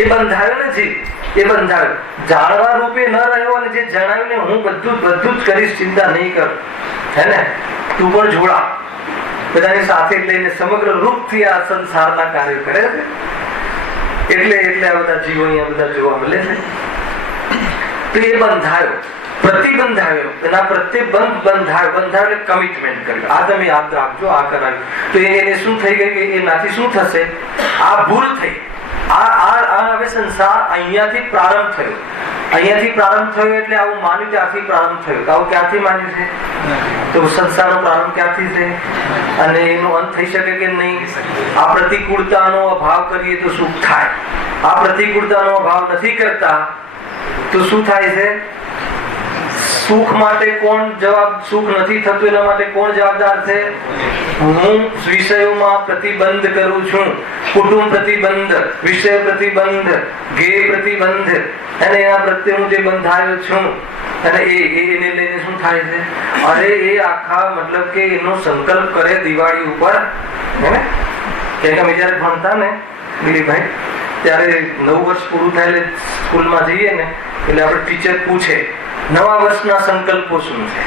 એ બંધાયો નથી. એ બંધાયો જાણવા રૂપે ન રહ્યો, અને જે જણાવ્યું ને હું બધું જ કરીશ, ચિંતા નહીં કર. હે ને? તું પણ જોડા, બધાની સાથે લઈને સમગ્ર રૂપથી આ સંસારના કાર્ય કરે છે. એટલે આ બધા જીવો અહીંયા બધા જોવા મળે છે. તો એ બંધાયો, પ્રતિબંધાયો, એના પ્રત્યે બંધાયો એટલે કમિટમેન્ટ કર્યું. આ તમે યાદ રાખજો, આ કરાવ્યું. તો એને શું થઈ ગયું? એનાથી શું થશે? આ ભૂલ થઈ. હવે સંસાર અહીંયાથી પ્રારંભ થયો. અહીંયાથી પ્રારંભ થયો એટલે આવું માન્યું ત્યાંથી પ્રારંભ થયો. આવું ક્યાંથી માન્યું છે? તો સંસારનો પ્રારંભ ક્યાંથી છે અને એનો અંત થઈ શકે કે નહીં? આ પ્રતિકૂળતાનો અભાવ કરીએ તો સુખ થાય. આ પ્રતિકૂળતાનો અભાવ નથી કરતા તો શું થાય છે? સુખ માટે કોણ સુખ નથી થતું એના માટે કોણ જવાબદાર છે? હું વિષયોમાં પ્રતિબંધ કરું છું. કુટુંબ પ્રતિબંધ, વિષય પ્રતિબંધ, ગેય પ્રતિબંધ, અને એના પ્રત્યે હું જે બંધાયો છું. અને એને લઈને શું થાય છે? અરે એ આખા મતલબ કે એનો સંકલ્પ કરે દિવાળી ઉપર, કે અમે જયારે ભણતા ને દિલીપભાઈ, ત્યારે 9 વર્ષ પૂરું થાય એટલે સ્કૂલમાં જઈએ ને, એટલે આપણે ટીચર પૂછે નવા વર્ષના સંકલ્પો શું છે.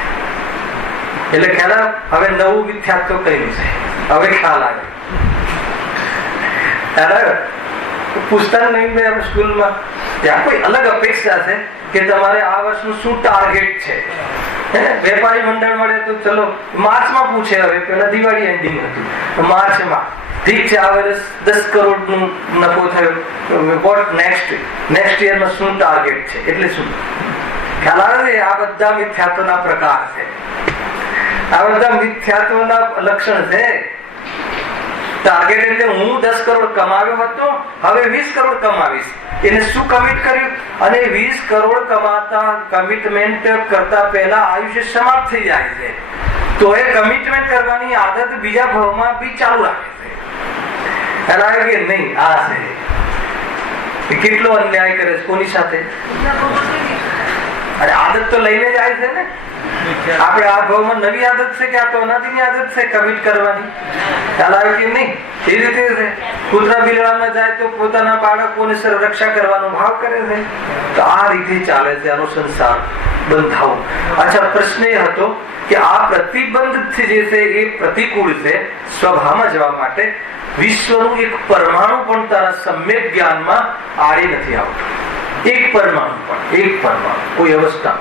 એટલે ખ્યાલ હવે નવું મિથ્યાત્વ કર્યું છે. હવે ખ્યાલ આવે. પૂછતા નહીં સ્કૂલમાં, ત્યાં કોઈ અલગ અપેક્ષા છે કે તમારે આ વર્ષનું શું ટાર્ગેટ છે. વેપારી મંડળ મળે તો ચલો માર્ચમાં પૂછે. હવે પેલા દિવાળી એન્ડિંગ હતું, માર્ચમાં ઠીક છે, આ વર્ષ 10 કરોડ નું નફો થયો. વોટ નેક્સ્ટ યરમાં શું ટાર્ગેટ છે? એટલે શું ખ્યાલ આવે? આ બધા મિથ્યાત્વના પ્રકાર છે. આ બધા મિથ્યાત્વના લક્ષણ છે. ટાર્ગેટ એટલે હું 10 કરોડ કમાવ્યો હતો, હવે 20 કરોડ કમાવીશ. એને શું કમિટ કર્યું? અને 20 કરોડ કમાતા કમિટમેન્ટ કરતા પહેલા આયુષ્ય સમાપ્ત થઈ જાય છે. તો એ કમિટમેન્ટ કરવાની આદત બીજા ભાવમાં બી ચાલુ રાખે છે. ખ્યાલ કે નહીં? આ છે કેટલો અન્યાય કરે છે કોની સાથે? અરે આદત તો લઈને જ આવે છે ને. આપણે આ ભાવમાં નવી આદત છે કે આ તો અનાદિની આદત છે કમિટ કરવાની? ખ્યાલ આવે કે નહીં? એ રીતે છે. કૂતરા બિલાડામાં જાય તો પોતાના બાળકોની રક્ષા કરવાનો ભાવ કરે છે. તો આ રીતે ચાલે છે આનો સંસાર. બંધાવું. અચ્છા, પ્રશ્ન એ હતો કે આ પ્રતિબંધ જે છે એ પ્રતિકૂળ છે સ્વભાવમાં જવા માટે. વિશ્વનું એક પરમાણુ પણ તારા સમ્યક જ્ઞાનમાં આડે નથી આવતું. એક પરમાણુ કોઈ અવસ્થા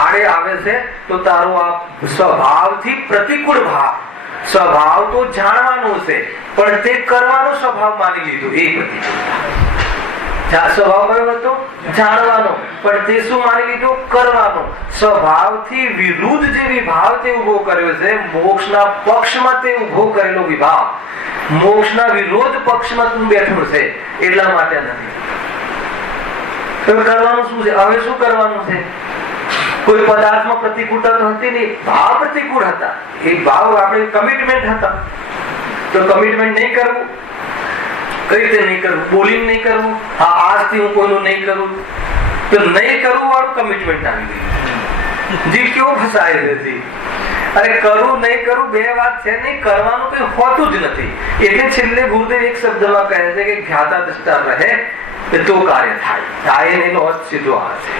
આડે આવે છે તો તારો આ સ્વભાવથી પ્રતિકૂળ ભાવ, સ્વભાવ તો જાણવાનો છે પણ તે કરવાનો સ્વભાવ માની લીધો, એ પ્રતિકૂળતા. સ્વભાવ કયો હતો? જાણવાનો, પણ તે શું માની લીધો? કરવાનો. સ્વભાવથી વિરુદ્ધ જે વિભાવ તે ઉભો કર્યો છે, મોક્ષના પક્ષમાં તે ઉભો કરેલો વિભાવ, મોક્ષના વિરોધ પક્ષમાં તું બેઠો છે, એટલા માટે નથી. તો કરવાનું શું છે? હવે શું કરવાનું છે? કોઈ પદાર્થમાં પ્રતિકૂળતા તો હતી નહીં, ભાવ પ્રતિકૂળ હતા. એ ભાવ આપણે કમિટમેન્ટ હતા, તો કમિટમેન્ટ નહીં કરવું. કઈ રીતે નહીં કરવું? બોલીને નહીં કરવું. હા, આજથી હું કોઈનું નહીં કરું, તો નહીં કરવું વાળું કમિટમેન્ટ આવી ગયું. જીવ કેવો ફસાય છે. અરે કરું નહીં કરું બે વાત છે નહીં, કરવાનું કઈ હોતું જ નથી. એટલે છેલ્લે ગુરુદેવ એક શબ્દમાં કહે છે કે જ્ઞાતા દ્રષ્ટા રહે તો કાર્ય થાય. થાય એનો અર્થ સીધો આ છે.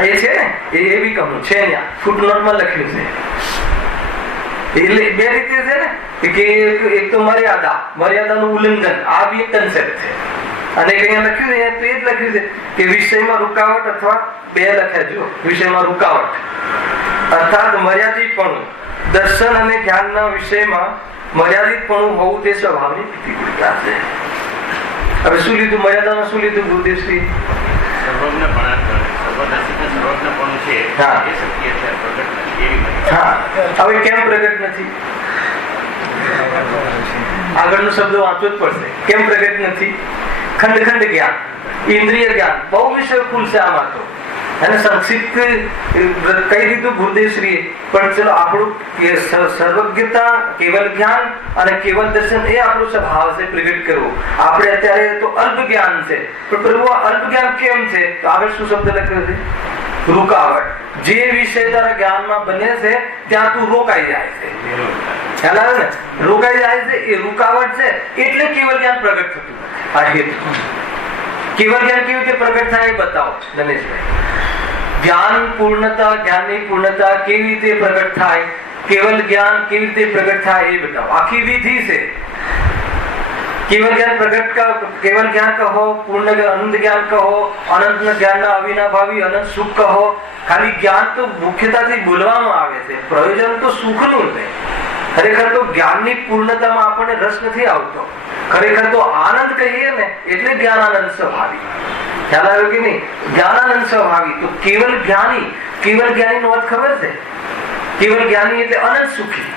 એ છે ને, એ બી કહું છે, ત્યાં ફૂટનોટમાં લખ્યું છે. એટલે બે રીતે છે ને, કે એક તો મર્યાદાનું ઉલ્લંઘન, આ બી એક કન્સેપ્ટ છે. અને અહીંયા લખ્યું છે તો એ જ લખ્યું છે કે વિષયમાં રૂકાવટ, અથવા બે લખ્યા જો, વિષયમાં રૂકાવટ અર્થાત મર્યાદિતપણું, દર્શન અને જ્ઞાનના વિષયમાં મર્યાદિતપણું હોવું તે સ્વભાવની પ્રતિકૂળતા છે. હવે શું લીધું મર્યાદામાં? શું લીધું ગુરુદેવશ્રી? હવે કેમ પ્રગટ નથી? આગળનો શબ્દ વાંચવો જ પડશે. કેમ પ્રગટ નથી? ખંડ જ્ઞાન, ઇન્દ્રિય જ્ઞાન, બહુ વિષય ખુલશે આમાં તો. અને સંક્ષિપ્ત કહી દીધું ગુરુદેવશ્રીએ, પણ ચલો આપણું સર્વજ્ઞતા, કેવલ જ્ઞાન અને કેવલ દર્શન, એ આપણો સ્વભાવ છે પ્રગટ કરવો. આપણે અત્યારે તો અલ્પ જ્ઞાન છે, પણ પ્રભુ અલ્પ જ્ઞાન કેમ છે? તો આગળ શું શબ્દ લખ્યો છે? રૂકાવટ. જે વિષય તારા જ્ઞાનમાં બને છે ત્યાં તું રોકાઈ જાય છે. ખ્યાલ આવે ને? રોકાઈ જાય છે, એ રૂકાવટ છે. એટલે કેવલ જ્ઞાન પ્રગટ થતું. આ હેતુ. કેવલ જ્ઞાન કેવી રીતે પ્રગટ થાય એ બતાવો દિનેશભાઈ. જ્ઞાન પૂર્ણતા, જ્ઞાનની પૂર્ણતા કેવી રીતે પ્રગટ થાય, કેવલ જ્ઞાન કેવી રીતે પ્રગટ થાય એ બતાવો. આખી વિધિ છે. કેવલ જ્ઞાન પ્રગટ, કેવલ જ્ઞાન કહો, પૂર્ણ અનંત જ્ઞાન કહો, અનંત જ્ઞાનના અવિનાભાવી અનંત સુખ કહો. ખાલી જ્ઞાન તો મુખ્યતાથી બોલવામાં આવે છે, પ્રયોજન તો સુખનું છે. ખરેખર તો જ્ઞાનની પૂર્ણતામાં આપણને રસ નથી આવતો. ખરેખર તો આનંદ કહીએ ને એટલે જ્ઞાનાનંદ સ્વભાવી. ખ્યાલ આવ્યો કે નહીં? જ્ઞાનાનંદ સ્વભાવી. તો કેવલ જ્ઞાની નો અર્થ ખબર છે? કેવલ જ્ઞાની એટલે અનંત સુખી.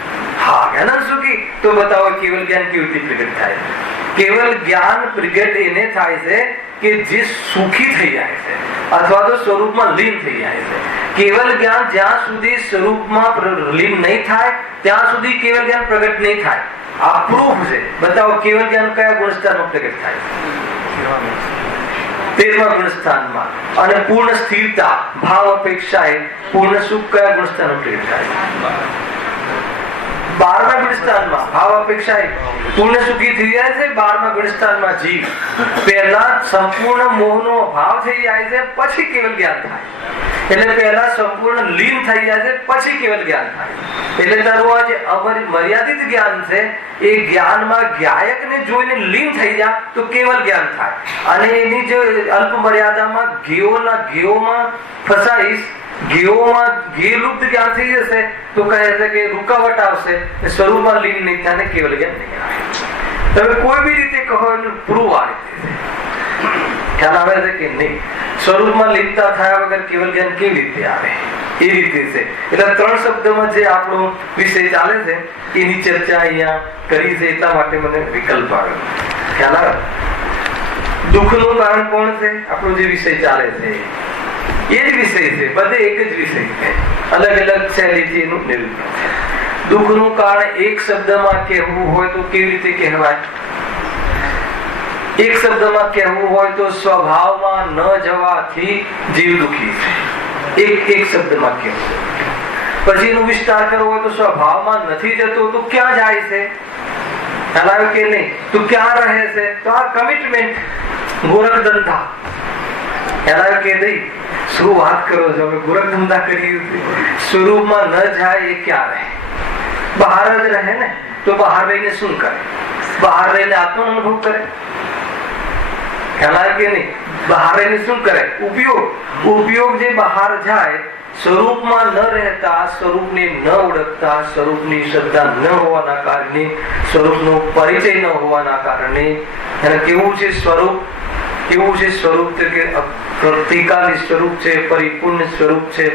હા, અનંત સુખી. તો બતાવો કેવલ જ્ઞાન કેવી રીતે પ્રગટ થાય? કેવલ જ્ઞાન પ્રગટ એને થાય છે કે જે સુખી થઈ જાય છે, અથવા તો સ્વરૂપમાં લીન થઈ જાય છે. કેવલ જ્ઞાન જ્યાં સુધી સ્વરૂપમાં લીન નહીં થાય ત્યાં સુધી કેવલ જ્ઞાન પ્રગટ નહીં થાય. આ પ્રૂફ છે. બતાવો કેવલ જ્ઞાન કયા ગુણસ્થાનમાં પ્રગટ થાય? 13મા ગુણસ્થાનમાં. અને પૂર્ણ સ્થિરતા, ભાવ અપેક્ષાએ પૂર્ણ સુખ કયા ગુણસ્થાનમાં પ્રગટ થાય? 12મા ગુણસ્થાનમાં. ભાવ અપેક્ષાએ પૂર્ણ સુખી થઈ જાય છે. 12મા ગુણસ્થાનમાં જીવ પહેલા સંપૂર્ણ મોહનો ભાવ થઈ જાય છે, પછી કેવલ જ્ઞાન થાય. એટલે પહેલા સંપૂર્ણ લીન થઈ જાય છે, પછી કેવલ જ્ઞાન થાય. એટલે તારું આ જે મર્યાદિત જ્ઞાન છે, એ જ્ઞાનમાં જ્ઞાયકને જોઈને લીન થઈ જાય તો કેવલ જ્ઞાન થાય. અને એની જો અલ્પ મર્યાદામાં ઘેઓમાં ફસાઈશ, ઘેલુપ્ત જ્ઞાન થઈ જશે તો કહે છે કે રૂકાવટ આવશે, સ્વરૂપમાં લીન નહીં થાય, કેવલ જ્ઞાન નહીં આવે. તમે કોઈ બી રીતે કહો એનું પ્રૂવ આ રીતે ખ્યાલ આવે છે કે નહીં? સ્વરૂપમાં લીનતા થયા વગર કેવલ જ્ઞાન કેવી રીતે આવે? એ રીતે છે. એટલે 3 શબ્દમાં જે આપણો વિષય ચાલે છે એની ચર્ચા અહીંયા કરી છે, એટલા માટે મને વિકલ્પ આવ્યો. ખ્યાલ આવે? દુઃખનું કારણ કોણ છે? આપણો જે વિષય ચાલે છે એ જ વિષય છે. બધે એક જ વિષય છે, અલગ અલગ શૈલીથી એનું નિરૂપણ છે. દુઃખનું કારણ એક શબ્દમાં કહેવું હોય તો કેવી રીતે કહેવાય? એક શબ્દમાં કહેવું હોય તો સ્વભાવમાં ન જવાથી જીવ દુઃખી છે. એક શબ્દમાં કહેવું. પછી એનો વિસ્તાર કરવો હોય તો સ્વભાવમાં નથી જતો તો ક્યાં જાય છે? ખ્યાલ આવ્યો કે નહીં? તો ક્યાં રહે છે? તો આ કમિટમેન્ટ, ગોરખ ધંધા. ખ્યાલ કે નહીં? શું વાત કરો છો? અમે ગોરખ ધંધા કરીએ સ્વરૂપમાં ન જાય એ ક્યાં રહે? બહાર જ રહે ને. તો બહાર રહીને શું કરે? બહાર રહીને આત્મનો અનુભવ કરે. ખ્યાલ કે નહીં? બહાર રહીને શું કરે? ઉપયોગ જે બહાર જાય, સ્વરૂપમાં ન રહેતા, સ્વરૂપને ન ઓળખતા, સ્વરૂપની શ્રદ્ધા ન હોવાના કારણે, સ્વરૂપનો પરિચય ન હોવાના કારણે, અને કેવું છે સ્વરૂપ? કેવું છે સ્વરૂપ? કે ત્રિકાલી સ્વરૂપ છે, પરિપૂર્ણ સ્વરૂપ છે.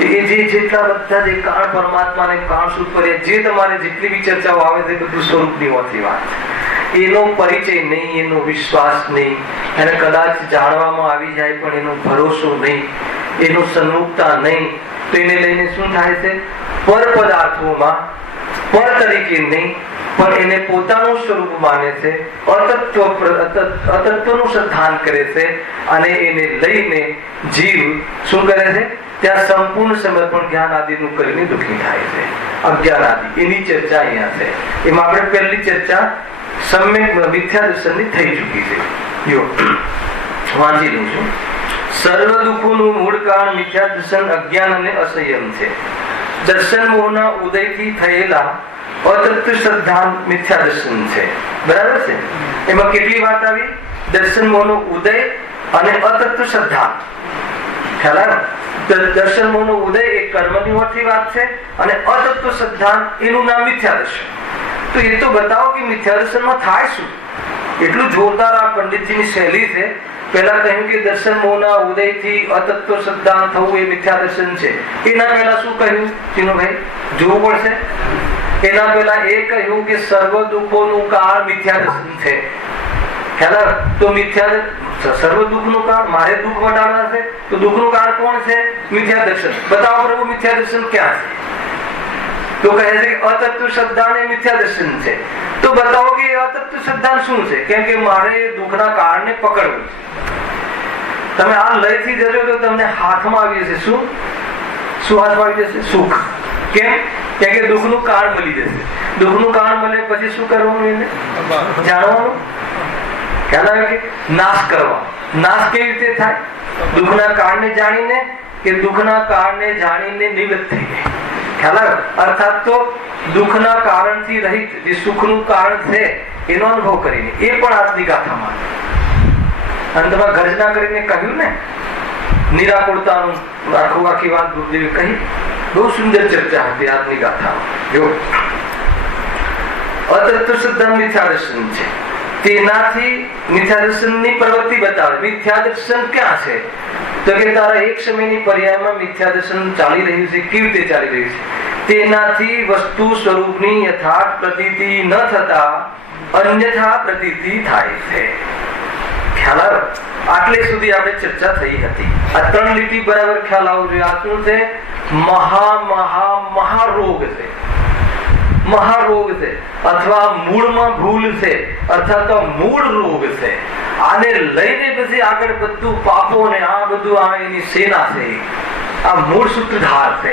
એ જે જેટલા બધા જે કાળ પરમાત્મા ને કાળ સુપર જે તમારે જેટલી બી ચર્ચાઓ આવે છે બધું સ્વરૂપની હોતી વાત છે. એનો પરિચય નહીં, એનો વિશ્વાસ નહીં, એને કદાચ જાણવામાં આવી જાય પણ એનો ભરોસો નહીં, એનું સન્મુખતા નહીં, તો એને લઈને શું થાય છે? પર પદાર્થોમાં પર તરીકે નહીં પણ એને પોતાનું સ્વરૂપ માને છે, અતત્વનું સિદ્ધાંત કરે છે, અને એને લઈને જીવ શું કરે છે? ત્યાં સંપૂર્ણ સમર્પણ જ્ઞાન આદિનું કરીને દુઃખી થાય છે. અજ્ઞાન આદિ એની ચર્ચા અહીંયા છે. એમાં આપણે પહેલી ચર્ચા સમ્યક મિથ્યા દર્શનની થઈ ચૂકી છે. જો વાંચી લઉં છું. સર્વ દુઃખોનું મૂળ કારણ મિથ્યા દર્શન, અજ્ઞાન અને અસંયમ છે. દર્શન મોહના ઉદયથી થયેલા અતત્વ શ્રદ્ધા મિથ્યા દર્શન છે. બરાબર છે? એમાં કેટલી વાત આવી? દર્શન મોહનો ઉદય અને અતત્વ શ્રદ્ધા. ખ્યાલ આવ્યો? દર્શન મોહનો ઉદય એ કર્મની ઓરથી વાત છે, અને અતત્વ શ્રદ્ધા એનું નામ મિથ્યા દર્શન. તો એ તો બતાવો કે મિથ્યા દર્શનમાં થાય શું? એટલું જોરદાર આ પંડિતજીની શૈલી છે. પહેલા કહ્યું કે દર્શન મોહના ઉદયથી અતત્વ શ્રદ્ધા થવું એ મિથ્યા દર્શન છે. એના પહેલા શું કહ્યું ચીનુભાઈ? જોવું પડશે. એના પહેલા એ કહ્યું કે સર્વ દુઃખોનું કારણ મિથ્યા દર્શન છે. ખ્યાલ? તો મિથ્યા સર્વ દુઃખનું કારણ, મારે દુઃખ વટાવવા છે તો દુઃખનું કારણ કોણ છે? મિથ્યા દર્શન. બતાવો પ્રભુ મિથ્યા દર્શન ક્યાં છે? તો કહે છે કે અતત્વ શ્રદ્ધા ને મિથ્યા દર્શન છે. તો બતાવો કે અતત્વ શ્રદ્ધા શું છે? કેમ કે મારે દુઃખના કારણને પકડવું છે. તમે આ લયથી જજો તો તમને હાથમાં આવી જશે. શું હાથમાં આવી જશે? સુખ. કેમ? કેમ કે દુઃખનું કારણ મળી જશે. દુઃખનું કારણ મળે પછી શું કરવાનું? એને જાણવાનું. ખ્યાલ આવે કે નાશ કરવા. નાશ કેવી રીતે થાય? દુઃખના કારણને જાણીને, કે દુઃખના કારણને જાણીને નિવૃત્ત થઈ જાય. ખ્યાલ આવે? અર્થાત તો દુઃખના કારણથી રહિત જે સુખનું કારણ છે એનો અનુભવ કરીને, એ પણ આત્મિક ગાથામાં. અંતમાં ગર્જના કરીને કહ્યું ને, નિરાકુરતાનું આખી વાત ગુરુદેવે કહી. બહુ સુંદર ચર્ચા હતી આત્મિક ગાથામાં. જો અતત્વ શ્રદ્ધા મિથ્યા દર્શન છે. તેનાથી મિથ્યા દર્શનની પ્રવૃત્તિ બતાવે. મિથ્યા દર્શન ક્યાં છે? તો કે તારા એક સમયની પર્યાયમાં મિથ્યા દર્શન ચાલી રહ્યું છે. કેવી રીતે ચાલી રહ્યું છે? તેનાથી વસ્તુ સ્વરૂપની યથાર્થ પ્રતીતિ ન થતા અન્યથા પ્રતીતિ થાય છે. ખ્યાલ આવ્યો? આટલે સુધી આપણે ચર્ચા થઈ હતી. આ 3 લીટી બરાબર ખ્યાલ આવવો જોઈએ. આ શું છે? મહારોગ છે. મહારોગ છે, અથવા મૂળમાં ભૂલ છે, અર્થાત મૂળ રોગ છે. આને લઈને પછી આગળ બધું પાપો ને આ બધું આ એની સેના છે. આ મૂળ સૂત્રધાર છે.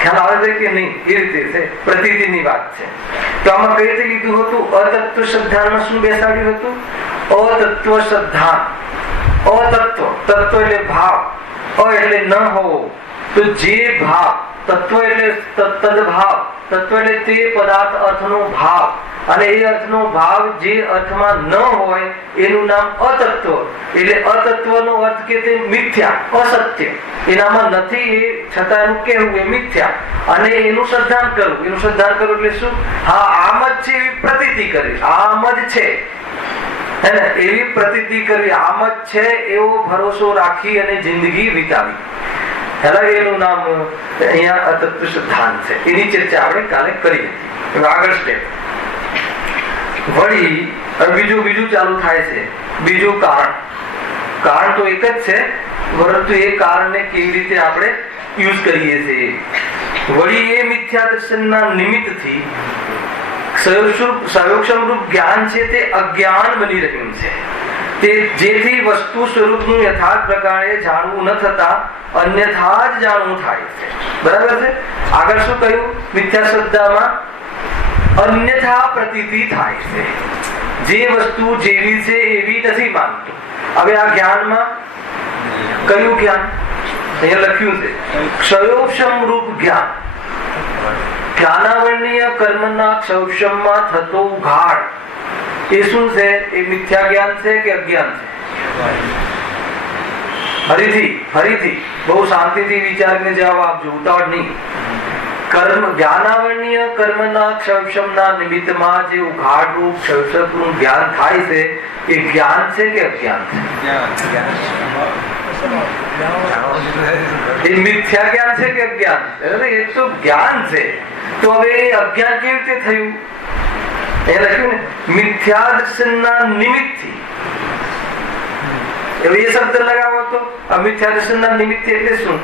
ખ્યાલ આવે છે કે નહીં? એ રીતે છે. પ્રતીતિની વાત છે. તો આમાં કઈ રીતે લીધું હતું? અતત્વ શ્રદ્ધામાં શું બેસાડ્યું હતું? અતત્વ શ્રદ્ધા. અતત્વ, તત્વ એટલે ભાવ, અ એટલે ન હોવો. તો જે ભાવ, તત્વ એટલે તદભાવ, તત્વ એટલે તે પદાર્થ અર્થનો ભાવ, અને એ અર્થનો ભાવ જે અર્થમાં ન હોય એનું નામ અતત્વ. એટલે અતત્વનો અર્થ કે તે મિથ્યા, અસત્ય, એનામાં નથી એ છતાં એનું કહેવું એ મિથ્યા. અને એનું શ્રદ્ધાન કરવું. એનું શ્રદ્ધાન કરવું એટલે શું? હા, આમ જ છે એવી પ્રતીતિ કરવી. આમ જ છે એવી પ્રતીતિ કરવી. આમ જ છે એવો ભરોસો રાખી અને જિંદગી વિતાવી. એનું નામ અહીંયા અતત્વ સિદ્ધાંત છે. એની ચર્ચા આપણે કાલે કરી હતી. આગળ સ્ટેપ વળી બીજું ચાલુ થાય છે. બીજું કારણ તો એક જ છે, પરંતુ એ કારણને કેવી રીતે આપણે યુઝ કરીએ છીએ. વળી એ મિથ્યા દર્શનના નિમિત્તથી સંયોગસ્વરૂપ જ્ઞાન છે તે અજ્ઞાન બની રહ્યું છે. તે જેથી વસ્તુ સ્વરૂપનું યથાર્થ પ્રકારે જાણવું ન થતા અન્યથા જ જાણવું થાય છે. બરાબર છે? આગળ શું કહ્યું? મિથ્યા શ્રદ્ધામાં અન્યથા પ્રતીતિ થાય છે. જે વસ્તુ જેવી છે એવી નથી માનતો. હવે આ જ્ઞાનમાં કયું જ્ઞાન? અહીંયા લખ્યું છે ક્ષયોક્ષમ રૂપ જ્ઞાન. જ્ઞાનાવરણીય કર્મના ક્ષયોક્ષમમાં થતો ઉઘાડ એ શું છે? એ મિથ્યા જ્ઞાન છે કે અજ્ઞાન છે? ફરીથી બહુ શાંતિથી વિચારીને જવાબ આપજો, ઉતાવળ નહીં. જ્ઞાનાવરણીય કર્મના ક્ષયોક્ષમના નિમિત્તમાં જે ઉઘાડ રૂપ ક્ષયોક્ષમનું જ્ઞાન થાય છે એ જ્ઞાન છે કે અજ્ઞાન છે? એ મિથ્યા જ્ઞાન છે કે અજ્ઞાન? એ તો જ્ઞાન છે. તો હવે એ અજ્ઞાન કેવી રીતે થયું? એ લખ્યું ને મિથ્યા દર્શનના નિમિત્તથી. એ શબ્દ લગાવો તો મિથ્યા દર્શનના નિમિત્ત એટલે શું?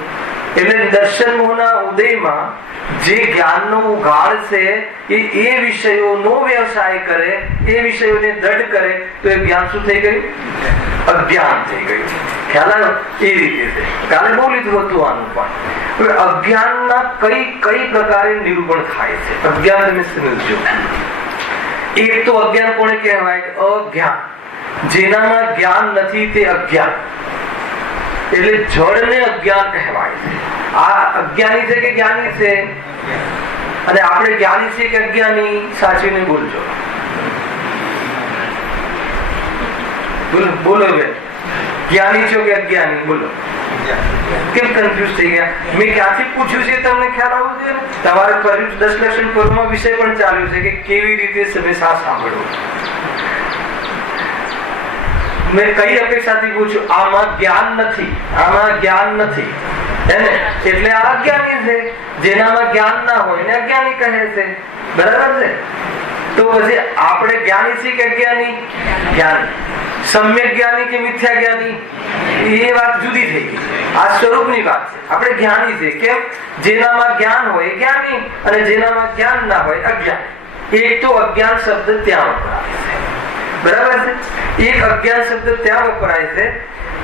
એટલે દર્શન મોહના ઉદયમાં જે જ્ઞાનનો ઉઘાડ છે એ વિષયોનો વ્યવસાય કરે, એ વિષયોને દ્રઢ કરે તો એ જ્ઞાન શું થઈ ગયું? અજ્ઞાન થઈ ગયું. ખ્યાલ આવ્યો? એ રીતે છે. કાલે બહુ લીધું હતું આનું પણ. અજ્ઞાનના કઈ પ્રકારે નિરૂપણ થાય છે? અજ્ઞાન તમે સમજો. એક તો અજ્ઞાન કોને કહેવાય? અજ્ઞાન. જેનામાં જ્ઞાન નથી તે અજ્ઞાન. એટલે જળને અજ્ઞાન કહેવાય છે. આ અજ્ઞાની છે કે જ્ઞાની છે? અને આપણે જ્ઞાની છે કે અજ્ઞાની? સાચવીને બોલજો. બોલો બેન, જ્ઞાની છો કે અજ્ઞાની? બોલો. કેમ કન્ફ્યુઝ થઈ ગયા? મેં ક્યાંથી પૂછ્યું છે તમને ખ્યાલ આવવો જોઈએ. તમારે 10 લક્ષણ પૂર્વમાં વિષય પણ ચાલ્યું છે કે કેવી રીતે સમયસર સાંભળવું. મેં કઈ અપેક્ષાથી પૂછ્યું? આમાં જ્ઞાન નથી, આમાં જ્ઞાન નથી એટલે આ અજ્ઞાની છે. જેનામાં જ્ઞાન ના હોય એને અજ્ઞાની કહે છે. બરાબર છે? તો પછી આપણે જ્ઞાની છીએ કે અજ્ઞાની? જ્ઞાની. સમ્યક જ્ઞાની કે મિથ્યા જ્ઞાની? એ વાત જુદી થઈ ગઈ. આ સ્વરૂપની વાત છે. આપણે જ્ઞાની છે. કેમ? જેનામાં જ્ઞાન હોય જ્ઞાની અને જેનામાં જ્ઞાન ના હોય અજ્ઞાની. એક તો અજ્ઞાન શબ્દ ત્યાં વપરાય છે. બરાબર છે? એક અજ્ઞાન શબ્દ ત્યાં વપરાય છે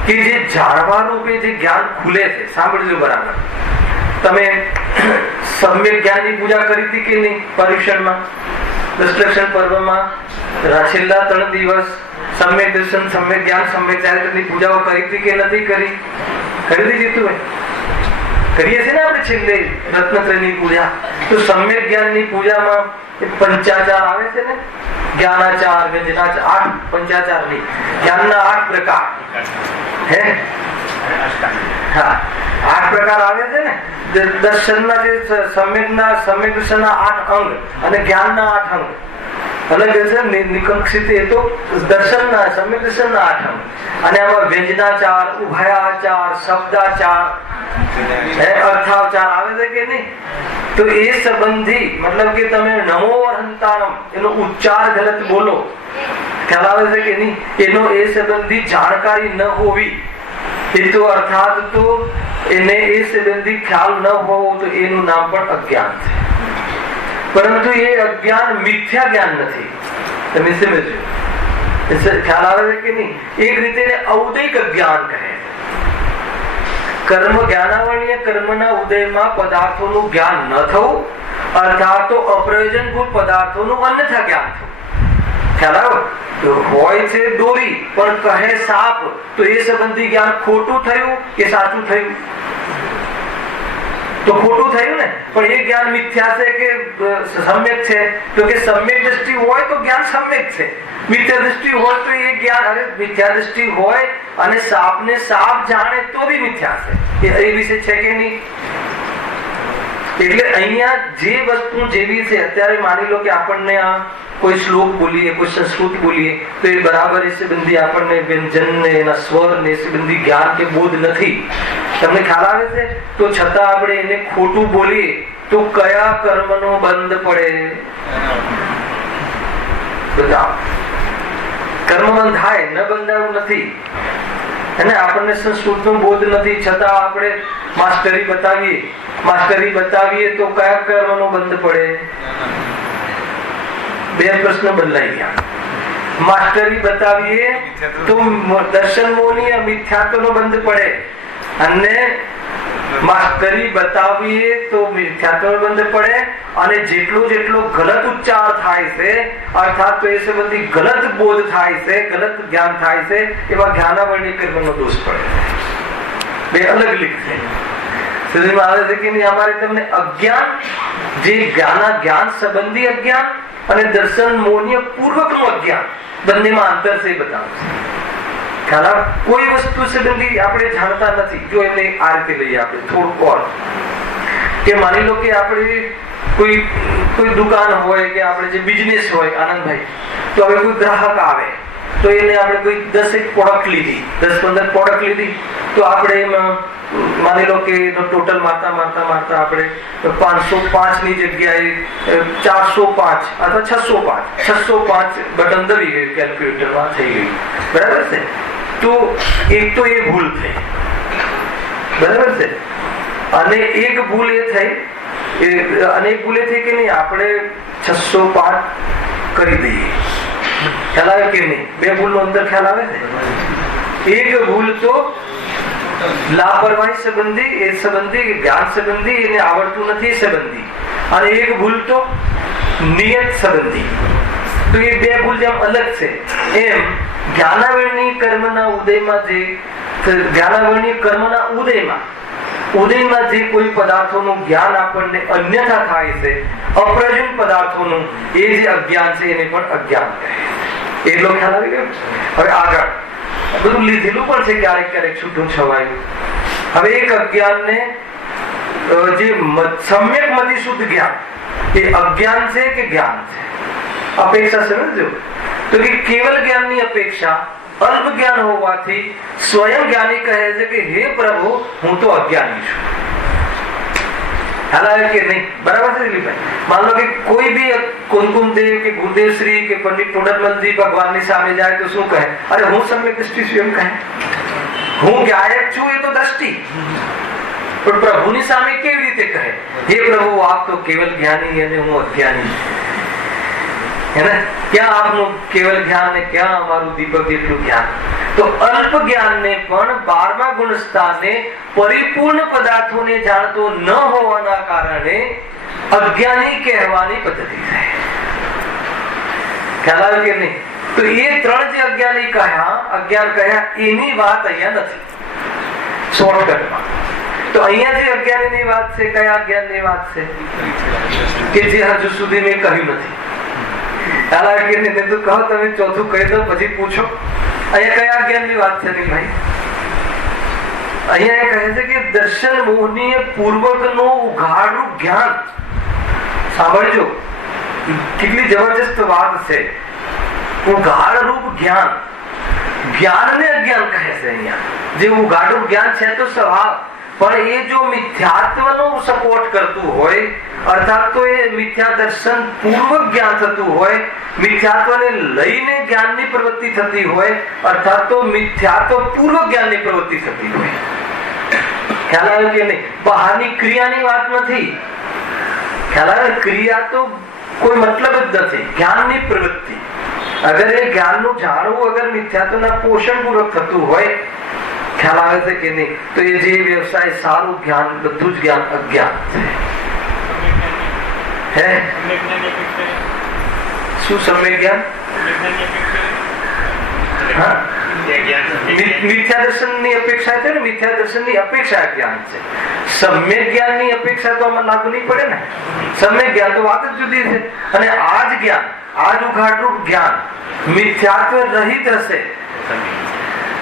કે જે જાણવા રૂપે જે જ્ઞાન ખુલે છે. સાંભળજો બરાબર. તમે સમ્યક જ્ઞાનની પૂજા કરી હતી કે નહીં? પરીક્ષણમાં 10 લક્ષણ પર્વમાં છેલ્લા 3 દિવસ સમ્યક દર્શન, સમ્યક જ્ઞાન, સમ્યક ચારિત્રની પૂજાઓ કરી હતી કે નથી કરી? કરી દીધું કરીએ છીએ ને આપણે છેલ્લે રત્નત્રયની પૂજા. તો સમ્યક જ્ઞાનની પૂજામાં પંચાચાર આવે છે ને? જ્ઞાનાચાર, વ્યંજનાચાર, 8 પંચાચાર ની જ્ઞાનના 8 પ્રકાર. હે હા, 8 પ્રકાર આવે છે ને? દર્શનના જે સમ્યક દર્શનના 8 અંગ અને જ્ઞાનના 8 અંગ અલગ છે. નિકંક્ષિત એ તો દર્શનના સમ્યક દર્શનના 8 અંગ. અને આમાં વ્યંજનાચાર, ઉભયાચાર, શબ્દાચાર, અર્થાચાર આવે છે કે નહીં? તો એ સંબંધી મતલબ કે તમે નમો હંતાણમ એનો ઉચ્ચાર ગલત બોલો, ખ્યાલ આવે છે કે નહીં? એનો એ સંબંધી જાણકારી ન હોવી, એ તો અર્થાત તો એને એ સંબંધી ખ્યાલ ન હોવો તો એનું નામ પણ અજ્ઞાન છે. પરંતુ એ અજ્ઞાન મિથ્યા જ્ઞાન નથી. તમે સમજો? ખ્યાલ આવે છે કે નહીં? એક રીતે ઔદૈક જ્ઞાન કહે. કર્મ જ્ઞાનાવરણીય કર્મના ઉદયમાં પદાર્થોનું જ્ઞાન ન થવું અર્થાત તો અપ્રયોજનભૂત પદાર્થોનું અન્યથા જ્ઞાન થવું. ખ્યાલ આવ્યો? હોય છે દોરી પણ કહે સાપ, તો એ સંબંધી જ્ઞાન ખોટું થયું કે સાચું થયું? તો ખોટું થયું ને. પણ એ જ્ઞાન મિથ્યા છે કે સમ્યક છે? તો કે સમ્યક દ્રષ્ટિ હોય તો જ્ઞાન સમ્યક છે. મિથ્યા દ્રષ્ટિ હોય તો એ જ્ઞાન, અરે મિથ્યા દ્રષ્ટિ હોય અને સાપને સાપ જાણે તો બી મિથ્યા છે. એ વિશે છે કે નહીં? એટલે અહીંયા જે વસ્તુ જેવી છે, અત્યારે માની લો કે આપણને આ કોઈ શ્લોક બોલીએ, કોઈ સંસ્કૃત બોલીએ તો એ બરાબર એ સંબંધી આપણને વ્યંજન ને એના સ્વર ને સંબંધી જ્ઞાન કે બોધ નથી. તમને ખ્યાલ આવે છે? તો છતાં આપણે એને ખોટું બોલીએ તો કયા કર્મનો બંધ પડે? બતાવો. કર્મ બંધાય, ન બંધાયું નથી. અને આપણને સંસ્કૃતનો બોધ નથી, છતાં આપણે માસ્ટરી બતાવીએ તો કયા કર્મનો બંધ પડે? બે પ્રશ્ન બદલાઈ ગયા. માસ્ટરી બતાવીએ તો દર્શન મોહની મિથ્યાત્વનો બંધ પડે, અને માસ્ટરી બતાવીએ તો મિથ્યાત્વનો બંધ પડે. અને જેટલો ગલત ઉચ્ચાર થાય છે અર્થાત તો એ સંબંધી ગલત બોધ થાય છે, ગલત જ્ઞાન થાય છે, એવા જ્ઞાનાવરણીય કર્મનો દોષ પડે. બે અલગ લીક છે. સુધીમાં આવે છે કે નહીં, અમારે તમને અજ્ઞાન, જે જ્ઞાન સંબંધી અજ્ઞાન અને દર્શન મોહનીય પૂર્વકનું અજ્ઞાન, બંનેમાં અંતર છે બતાવશે. કોઈ વસ્તુ સંબંધી આપણે જાણતા નથી. જો એમને આ રીતે લઈએ આપણે થોડુંક ઓર, કે માની લો કે આપણે કોઈ દુકાન હોય કે આપણે જે બિઝનેસ હોય આનંદભાઈ, તો હવે કોઈ ગ્રાહક આવે તો એને આપણે કોઈ 10 પ્રોડક્ટ લીધી, 10-15 પ્રોડક્ટ લીધી, તો આપણે એમાં માની લો કે ટોટલ મારતા આપણે 505 ની જગ્યાએ 405 અથવા 605 બટન દબી ગયું, કેલ્ક્યુલેટરમાં થઈ ગયું. બરાબર છે? તો એક તો એ ભૂલ થઈ, બરાબર છે. અને એક ભૂલ એ થઈ કે નહીં, આપણે 605 કરી દઈએ. ખ્યાલ આવે કે નહીં? બે ભૂલ નો અંદર ખ્યાલ આવે છે. એક ભૂલ તો લાપરવાહી સંબંધી, એ સંબંધી, જ્ઞાન સંબંધી, એને આવડતું નથી સંબંધી, અને એક ભૂલ તો નિયત સંબંધી. તો એ બે ભૂલ જેમ અલગ છે, એમ જ્ઞાનાવરણી કર્મના ઉદયમાં જે કોઈ પદાર્થોનું જ્ઞાન આપણને અન્યથા થાય છે, અપ્રયોજન પદાર્થોનું, એ જે અજ્ઞાન છે એને પણ અજ્ઞાન કહે. એટલો ખ્યાલ આવી ગયો. હવે આગળ બધું લીધેલું પણ છે, ક્યારેક છૂટું છવાયું. હવે એક અજ્ઞાનને જે સમ્યક મતિ શુદ્ધ જ્ઞાન, એ અજ્ઞાન છે કે જ્ઞાન છે? અપેક્ષા સમજો તો કે કેવલ જ્ઞાનની અપેક્ષા અલ્પ જ્ઞાન હોવાથી સ્વયં જ્ઞાની કહે છે કે હે પ્રભુ, હું તો અજ્ઞાની છું. હાલ કે નહીં? બરાબર છે દિલીપભાઈ? માન લો કે કોઈ બી કુમકુમદેવ કે ગુરુદેવ શ્રી કે પંડિત ટોડરમલજી ભગવાનની સામે જાય તો શું કહે? અરે હું સમ્યક દ્રષ્ટિ છું એમ કહે. હું ગાયક છું એ તો દ્રષ્ટિ. પણ પ્રભુની સામે કેવી રીતે કહે? હે પ્રભુ, આપ તો કેવલ જ્ઞાની અને હું અજ્ઞાની. ક્યાં આપનું કેવલ જ્ઞાન ને ક્યાં અમારું દીપક જેટલું જ્ઞાન? તો અલ્પ જ્ઞાનને પણ 12મા ગુણ સ્થાને પરિપૂર્ણ પદાર્થોને જાણતો ન હોવાના કારણે અજ્ઞાની કહેવાની પદ્ધતિ છે. ખ્યાલ આવે કે નહીં? તો એ ત્રણ જે અજ્ઞાન કહ્યા એની વાત અહીંયા નથી શોર્ટકટમાં. તો અહીંયા જે અજ્ઞાનીની વાત છે, કયા અજ્ઞાનની વાત છે? કે જે હજુ સુધી મેં કહ્યું નથી. કહો તમે ચોથું કહી દો, પછી પૂછો. અહીંયા કયા જ્ઞાનની વાત છે ભાઈ? અહીંયા કહે છે કે દર્શન મોહનીય પૂર્વકનું ઉઘાડું જ્ઞાન. સાંભળજો, કેટલી જબરજસ્ત વાત છે. ઉઘાડ રૂપ જ્ઞાન, જ્ઞાનને અજ્ઞાન કહે છે અહીંયા. જે ઉઘાડું જ્ઞાન છે તો સ્વભાવ, પણ એ જો મિથ્યાત્વનો સપોર્ટ કરતું હોય, અર્થાત તો એ મિથ્યા દર્શન પૂર્વક જ્ઞાન થતું હોય, મિથ્યાત્વને લઈને જ્ઞાનની પ્રવૃત્તિ થતી હોય, અર્થાત તો મિથ્યાત્વ પૂર્વક જ્ઞાનની પ્રવૃત્તિ થતી હોય. ખ્યાલ આવે કે નહીં? બહારની ક્રિયાની વાત નથી. ખ્યાલ આવે? ક્રિયા તો કોઈ મતલબ જ નથી, જ્ઞાનની પ્રવૃત્તિ. અગર એ જ્ઞાનનું જાણવું અગર મિથ્યાત્વના પોષણ પૂર્વક થતું હોય, ખ્યાલ આવે છે કે નહીં? તો એ જે વ્યવસાય, સારું જ્ઞાન, બધું જ જ્ઞાન અજ્ઞાન છે. શું સમ્યક જ્ઞાન? મિથ્યા દર્શનની અપેક્ષા છે ને, મિથ્યા દર્શનની અપેક્ષા જ્ઞાન છે. સમ્યક જ્ઞાનની અપેક્ષા તો આમાં લાગુ નહીં પડે ને. સમ્યક જ્ઞાન તો વાત જ જુદી છે. અને આ જ જ્ઞાન, આ જ ઉઘાડરૂપ જ્ઞાન મિથ્યાત્વ રહિત હશે,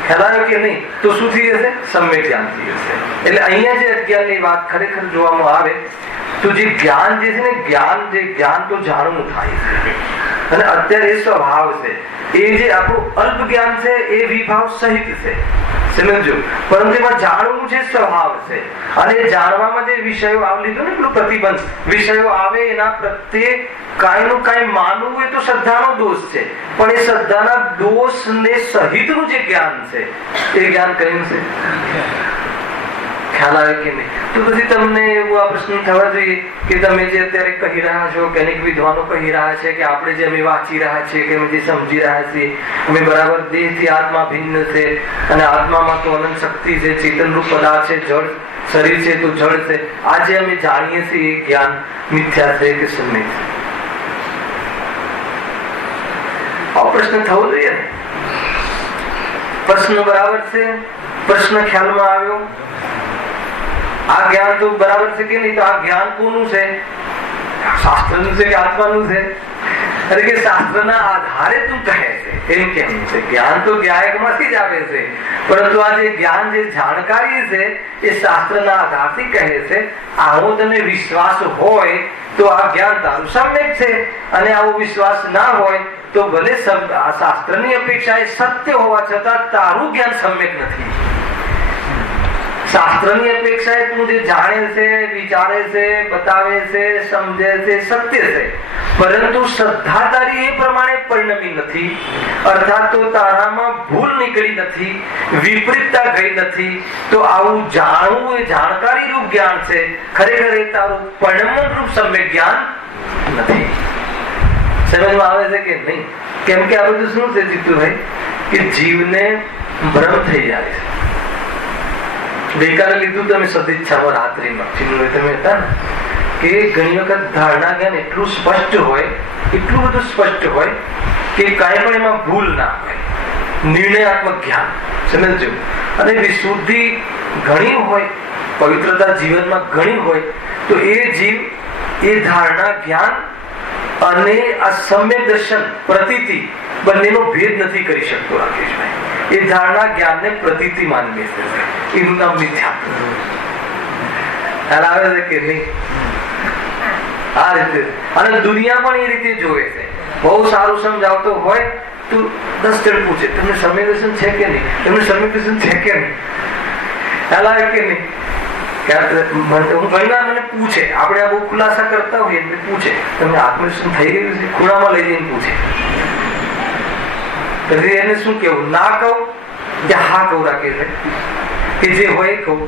ખ્યાલ આવે કે નહીં? તો શું થઈ જશે? સમ્યક જ્ઞાન થઈ જશે. એટલે અહીંયા જે અજ્ઞાનની વાત ખરેખર જોવામાં આવે તો જે જ્ઞાન જે છે ને, જ્ઞાન તો જાણવું થાય છે. અને અત્યારે એ સ્વભાવ છે, એ જે આપણું અલ્પ જ્ઞાન છે એ વિભાવ સહિત છે, સમજો. પરંતુ એમાં જાણવું જે સ્વભાવ છે, અને જાણવામાં જે વિષયો આવી લીધો ને, પેલું પ્રતિબંધ વિષયો આવે એના પ્રત્યે કાંઈનું કાંઈ માનવું, એ તો શ્રદ્ધાનો દોષ છે. પણ એ શ્રદ્ધાના દોષ ને સહિતનું જે જ્ઞાન છે એ જ્ઞાન કયું છે? ખ્યાલ આવે કે નહીં? તો પછી તમને એવું આ પ્રશ્ન થવા જોઈએ કે તમે જે અત્યારે કહી રહ્યા છો, કે અનેક વિદ્વાનો કહી રહ્યા છે કે આપણે જે અમે વાંચી રહ્યા છીએ, કે અમે જે સમજી રહ્યા છીએ, અમે બરાબર દેહથી આત્મા ભિન્ન છે, અને આત્મામાં તો અનંત શક્તિ છે, ચેતન રૂપ પદાર્થ છે, જળ શરીર છે તો જળ છે. આ જે અમે જાણીએ છીએ એ જ્ઞાન મિથ્યા છે કે સમ્યક છે? આવો પ્રશ્ન થવો જોઈએ ને. પ્રશ્ન બરાબર છે? પ્રશ્ન ખ્યાલમાં આવ્યો? આ જ્ઞાન તો બરાબર છે કે નહીં? તો આ જ્ઞાન કોનું છે? શાસ્ત્રનું છે કે આત્માનું છે? અરે કે શાસ્ત્રના આધારે તું કહે છે એમ કેમ છે? જ્ઞાન તો જ્ઞાયકમાંથી જ આવે છે, પરંતુ આ જે જ્ઞાન, જે જાણકારી છે એ શાસ્ત્રના આધારથી કહે છે. આવો તને વિશ્વાસ હોય તો આ જ્ઞાન તારું સમ્યક છે, અને આવો વિશ્વાસ ના હોય તો ભલે શાસ્ત્રની અપેક્ષાએ સત્ય હોવા છતાં તારું જ્ઞાન સમ્યક નથી. શાસ્ત્રની અપેક્ષાએ તું જે જાણે છે, વિચારે છે, બતાવે છે, સમજે છે, સત્ય છે, પરંતુ શ્રદ્ધા તારી એ પ્રમાણે પરિણમી નથી, અર્થાત તો તારામાં ભૂલ નીકળી નથી, વિપરીતતા ગઈ નથી. તો આવું જાણવું એ જાણકારી રૂપ જ્ઞાન છે, ખરેખર એ તારું પરિણમન રૂપ સમ્યક જ્ઞાન નથી. સમજમાં આવે છે કે નહીં? કેમ કે આ બધું શું છે જીતુભાઈ, કે જીવને ભ્રમ થઈ જાય છે. ગઈકાલે લીધું તમે સદિચ્છામાં રાત્રિમાં તમે હતા ને, કે ઘણી વખત ધારણા જ્ઞાન એટલું સ્પષ્ટ હોય, એટલું બધું સ્પષ્ટ હોય કે કાંઈ પણ એમાં ભૂલ ના હોય. નિર્ણયાત્મક જ્ઞાન સમજો, અને વિશુદ્ધિ ઘણી હોય, પવિત્રતા જીવનમાં ઘણી હોય, તો એ જીવ એ ધારણા જ્ઞાન અને આ સમ્યક દર્શન પ્રતીતિ બંનેનો ભેદ નથી કરી શકતો. રાકેશભાઈ, એ ધારણા જ્ઞાનને પ્રતીતિ માની બેસે છે, એનું નામ મિથ્યા. આવે છે કે નહીં? આ રીતે. અને દુનિયા પણ એ રીતે જોવે છે. બહુ સારું સમજાવતો હોય તો 10 જણ પૂછે તમને સમ્યક દર્શન છે કે નહીં, તમને સમ્યક દર્શન છે કે નહીં, ખ્યાલ આવે કે નહીં? હું ઘણી વાર મને પૂછે, આપણે આ બહુ ખુલાસા કરતા હોઈએ એટલે પૂછે તમને આત્મદર્શન થઈ ગયું છે? ખૂણામાં લઈ જઈને પૂછે. એને શું કેવું? ના કહું કે હા કહું? રાખે છે કે જે હોય કહું.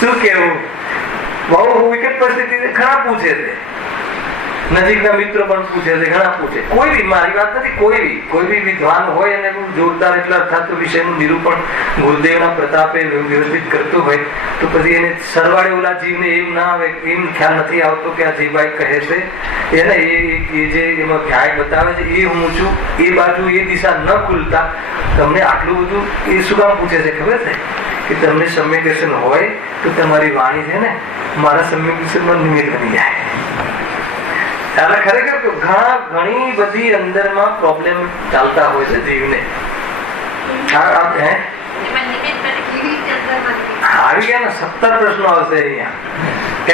શું કેવું? બહુ વિકટ પરિસ્થિતિ ઘણા પૂછે છે, નજીકના મિત્રો પણ પૂછે છે, ઘણા પૂછે. કોઈ બી, મારી વાત નથી, કોઈ બી વિદ્વાન હોય અને જોરદાર એટલા અર્થાત વિષયનું નિરૂપણ ગુરુદેવના પ્રતાપે વ્યવસ્થિત કરતો હોય તો પછી એને સરવાળે ઓલા જીવને એવું ના આવે, એમ ખ્યાલ નથી આવતો કે આ જીવભાઈ કહે છે એને એ જે એમાં ન્યાય બતાવે છે એ હું છું, એ બાજુ એ દિશા ન ખુલતા તમને આટલું બધું એ શું કામ પૂછે છે ખબર છે? કે તમને સમ્યક દર્શન હોય તો તમારી વાણી છે ને મારા સમ્યક દર્શનમાં નિમિત્ત બની જાય. એટલે ખરેખર ઘણી બધી અંદરમાં પ્રોબ્લેમ ચાલતા હોય છે જીવને. આવી ગયા ને 17 પ્રશ્નો આવશે અહીંયા.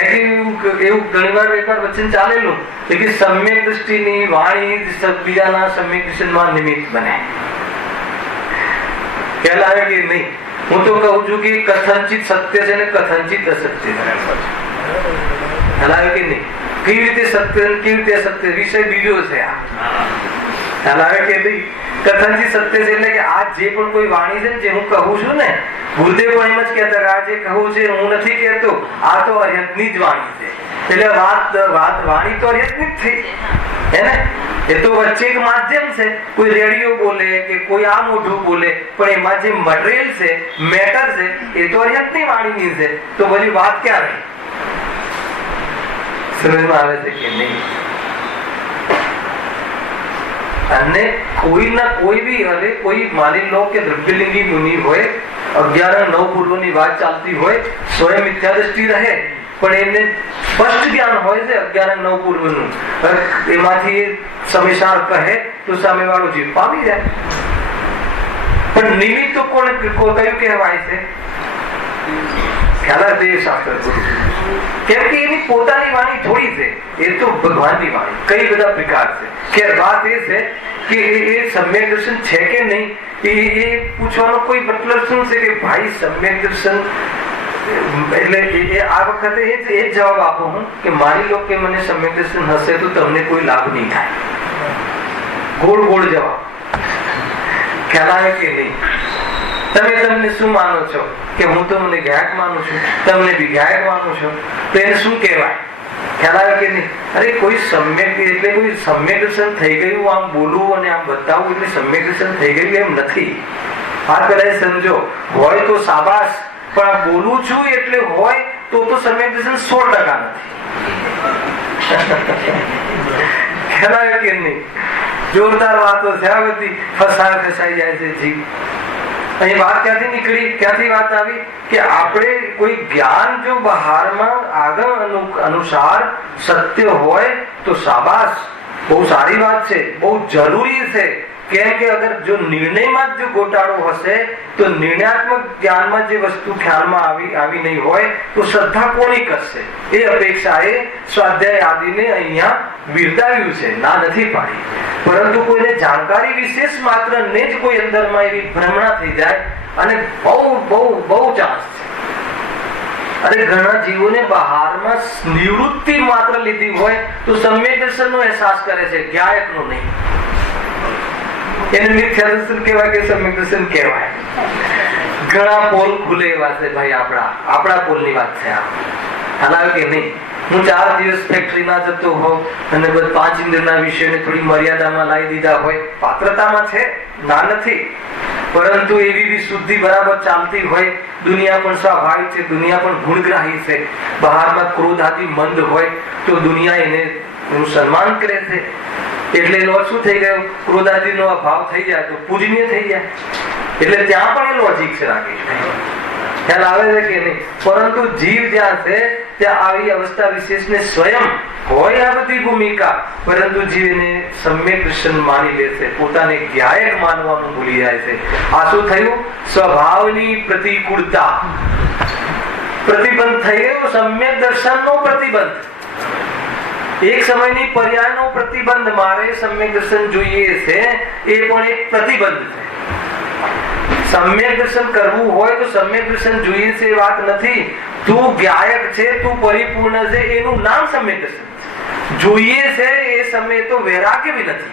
એવું ઘણી વાર એકવાર વચન ચાલેલું કે સમ્યક દ્રષ્ટિની વાણી બીજાના સમ્યક દર્શનમાં નિમિત્ત બને. ખ્યાલ આવે કે નહીં? હું તો કહું છું કે કથનચિત સત્ય છે ને કથનચિત અસત્ય છે. ખ્યાલ આવે કે નહીં? કેવી રીતે સત્ય, કેવી રીતે અસત્ય, વિષય બીજો છે. આ ખ્યાલ આવે કે નહીં? કથનચિત સત્ય છે એટલે કે આ જે પણ કોઈ વાણી છે જે હું કહું છું ને, ગુરુદેવ પણ એમ જ કહેતા કે આ જે કહું છે હું નથી કહેતો, આ તો અર્યંતની જ વાણી છે. એટલે વાણી તો અર્યંતની જ થઈ હે ને? એ તો વચ્ચે એક માધ્યમ છે. કોઈ રેડિયો બોલે કે કોઈ આ મોઢું બોલે, પણ એમાં જે મટીરિયલ છે, મેટર છે, એ તો અર્યંતની વાણીની છે. તો બધી વાત ક્યાં રહી? સમજમાં આવે છે કે નહીં? અને કોઈ ના કોઈ બી, હવે કોઈ માની લો કે દ્રવ્યલિંગી મુનિ હોય, 11-9 પૂર્વની વાત ચાલતી હોય, સ્વયં મિથ્યા દ્રષ્ટિ રહે, પણ એમને સ્પષ્ટ જ્ઞાન હોય છે 11-9 પૂર્વનું, એમાંથી સમીસાર કહે તો સામે વાળો જીવ પામી જાય. પણ નિમિત્ત તો કોણ કયું કહેવાય છે? ખ્યાલ દેવ શાસ્ત્ર ગુરુ. કેમ કે એની પોતાની વાણી થોડી છે, એ તો ભગવાનની વાણી. કઈ બધા પ્રકાર છે કે વાત એ છે કે એ સમ્યક દર્શન છે કે નહીં એ પૂછવાનો કોઈ મતલબ શું છે કે ભાઈ સમ્યક દર્શન એટલે આ વખતે એ જ જવાબ આપો હું કે માની લો કે મને સમ્યક દર્શન હશે તો તમને કોઈ લાભ નહીં થાય. ગોળ જવાબ. ખ્યાલ આવે કે નહીં? તમને શું માનો છો કે હું તો મને ગાયક માનું છું, તમને બી ગાયક માનો છો, તો એને શું કહેવાય? ખ્યાલ આવે કે નહીં? અરે કોઈ સમ્યક એટલે કોઈ સમ્યક દર્શન થઈ ગયું આમ બોલવું અને આમ બતાવવું એટલે સમ્યક દર્શન થઈ ગયું એમ નથી. આ પેલા સમજો. હોય તો શાબાશ, પણ આ બોલું છું એટલે હોય તો સમ્યક દર્શન 100% નથી. ખ્યાલ આવે કે નહીં? જોરદાર વાતો છે આ બધી. ફસાઈ જાય છે જીવ. અહીં વાત ક્યાંથી નીકળી, ક્યાંથી વાત આવી કે આપણે કોઈ જ્ઞાન જો બહારમાં આગળ અનુસાર સત્ય હોય તો શાબાશ, બહુ સારી વાત છે, બહુ જરૂરી છે. કેમ કે અગર જો નિર્ણયમાં જ જો ગોટાળો હશે તો નિર્ણયાત્મક જ્ઞાનમાં જે વસ્તુ ખ્યાલમાં આવી નહીં હોય તો શ્રદ્ધા કોની કરશે? એ અપેક્ષાએ સ્વાધ્યાય આદિને અહીંયા બિરદાવ્યું છે, ના નથી પાડી. પરંતુ કોઈને જાણકારી વિશેષ માત્ર ને જ કોઈ અંદરમાં એવી ભ્રમણા થઈ જાય અને બહુ બહુ બહુ ચાન્સ છે. અને ઘણા જીવોને બહારમાં નિવૃત્તિ માત્ર લીધી હોય તો સમ્યક દર્શનનો અહેસાસ કરે છે, જ્ઞાયકનો નહીં. એને મિથ્યા દર્શન કહેવાય કે સમ્યક દર્શન કહેવાય? ઘણા પોલ ખુલે એવા છે ભાઈ, આપણા પોલની વાત છે આ. હાલાવે કે નહીં, હું 4 દિવસ ફેક્ટરીમાં જતો હોઉં અને 5 ઇન્દ્રના વિષયને થોડી મર્યાદામાં લાવી દીધા હોય, પાત્રતામાં છે, ના નથી, પરંતુ એવી વિશુદ્ધિ બરાબર ચાલતી હોય, દુનિયા પણ સ્વાભાવિક છે, દુનિયા પણ ગુણગ્રાહી છે, બહારમાં ક્રોધ આદિ મંદ હોય તો દુનિયા એનું સન્માન કરે છે. એટલે એનો શું થઈ ગયો? ક્રોધાદિનો અભાવ થઈ જાય તો પૂજનીય થઈ જાય. એટલે ત્યાં પણ એ લોજિક છે, રાકેશ, ખ્યાલ આવે છે કે નહીં? પરંતુ જીવ જ્યાં છે ત્યાં આવી અવસ્થા વિશેષને સ્વયં હોય આ બધી ભૂમિકા, પરંતુ જીવ એને સમ્યક દર્શન માની લે છે, પોતાને જ્ઞાયક માનવાનું ભૂલી જાય છે. આ શું થયું? સ્વભાવની પ્રતિકૂળતા, પ્રતિબંધ થઈ ગયો. સમ્યક દર્શનનો પ્રતિબંધ, એક સમયની પર્યાયનો પ્રતિબંધ. મારે સમ્યક દર્શન જોઈએ છે એ પણ એક પ્રતિબંધ છે. સમ્યક દર્શન કરવું હોય તો સમ્યક દર્શન જોઈએ છે એ વાત નથી. તું જ્ઞાયક છે, તું પરિપૂર્ણ છે, એનું નામ સમ્યક દર્શન છે. જોઈએ છે એ સમય તો વૈરાગ્ય બી નથી.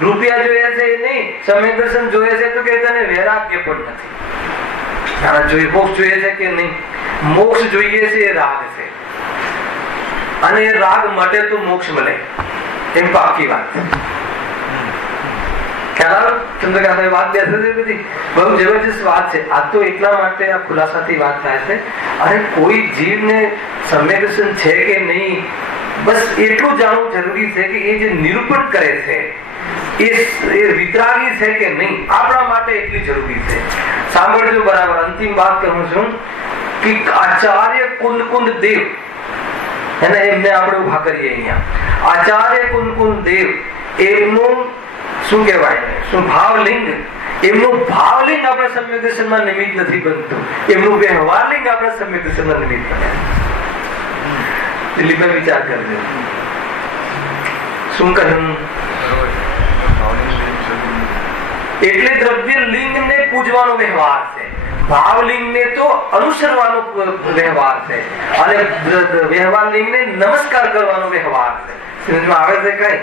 રૂપિયા જોઈએ છે એ નહીં, સમ્યક દર્શન જોઈએ છે તો કે તને વૈરાગ્ય પણ નથી. મોક્ષ જોઈએ છે કે નહીં? મોક્ષ જોઈએ છે એ રાગ છે, અને એ રાગ માટે તો મોક્ષ મળે એમ પાકી વાત. વાત બેસે છે બધી બહુ જબરજસ્ત વાત છે. આ તો એટલા માટે આ ખુલાસાથી વાત થાય છે. અને કોઈ જીવને સમ્યક દર્શન છે કે નહીં, બસ એટલું જાણવું જરૂરી છે કે એ જે નિરૂપણ કરે છે એ વિતરાગી છે કે નહીં, આપણા માટે એટલી જરૂરી છે. સાંભળજો બરાબર, અંતિમ વાત કહું છું કે આચાર્ય કુંદ દેવ, એમને આપણે ઉભા કરીએ અહીંયા. આચાર્ય કુંદ દેવ, એમનું શું કહેવાય, શું ભાવલિંગ, એમનું ભાવલિંગ આપણા સમ્યક દર્શનમાં નિમિત્ત નથી બનતું, એમનું વ્યવહારલિંગ આપણા સમ્યક દર્શનમાં નિમિત્ત બને. દિલીપભાઈ વિચાર કરજો શું કહ્યું? એટલે દ્રવ્ય લિંગ ને પૂજવાનો વ્યવહાર છે, ભાવલિંગ ને તો અનુસરવાનો વ્યવહાર છે, અને વ્યવહાર લિંગ ને નમસ્કાર કરવાનો વ્યવહાર છે. સમજમાં આવે છે કઈ?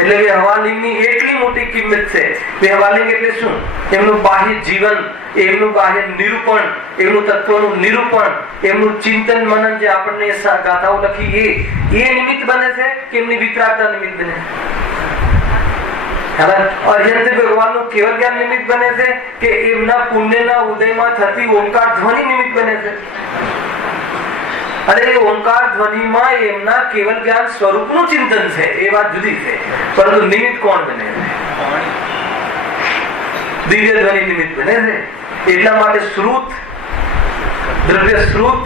એટલે વ્યવહાર લિંગ ની એટલી મોટી કિંમત છે. વ્યવહાર લિંગ એટલે શું? એમનું બાહ્ય જીવન, એમનું બાહ્ય નિરૂપણ, એમનું તત્વનું નિરૂપણ, એમનું ચિંતન મનન, જે આપણને ગાથાઓ લખી એ નિમિત્ત બને છે કે એમની વિતરાગતા નિમિત્ત બને? અર્યંત ભગવાનનું કેવલ જ્ઞાન નિમિત્ત બને છે કે એમના પુણ્યના ઉદયમાં થતી ઓમકાર ધ્વનિ નિમિત્ત બને છે? અને એ ઓમકાર ધ્વનિમાં એમના કેવલ જ્ઞાન સ્વરૂપનું ચિંતન છે, એ વાત જુદી છે. પરંતુ નિમિત્ત કોણ બને છે? દિવ્ય ધ્વનિ નિમિત્ત બને છે. એટલા માટે શ્રુત, દ્રવ્ય શ્રુત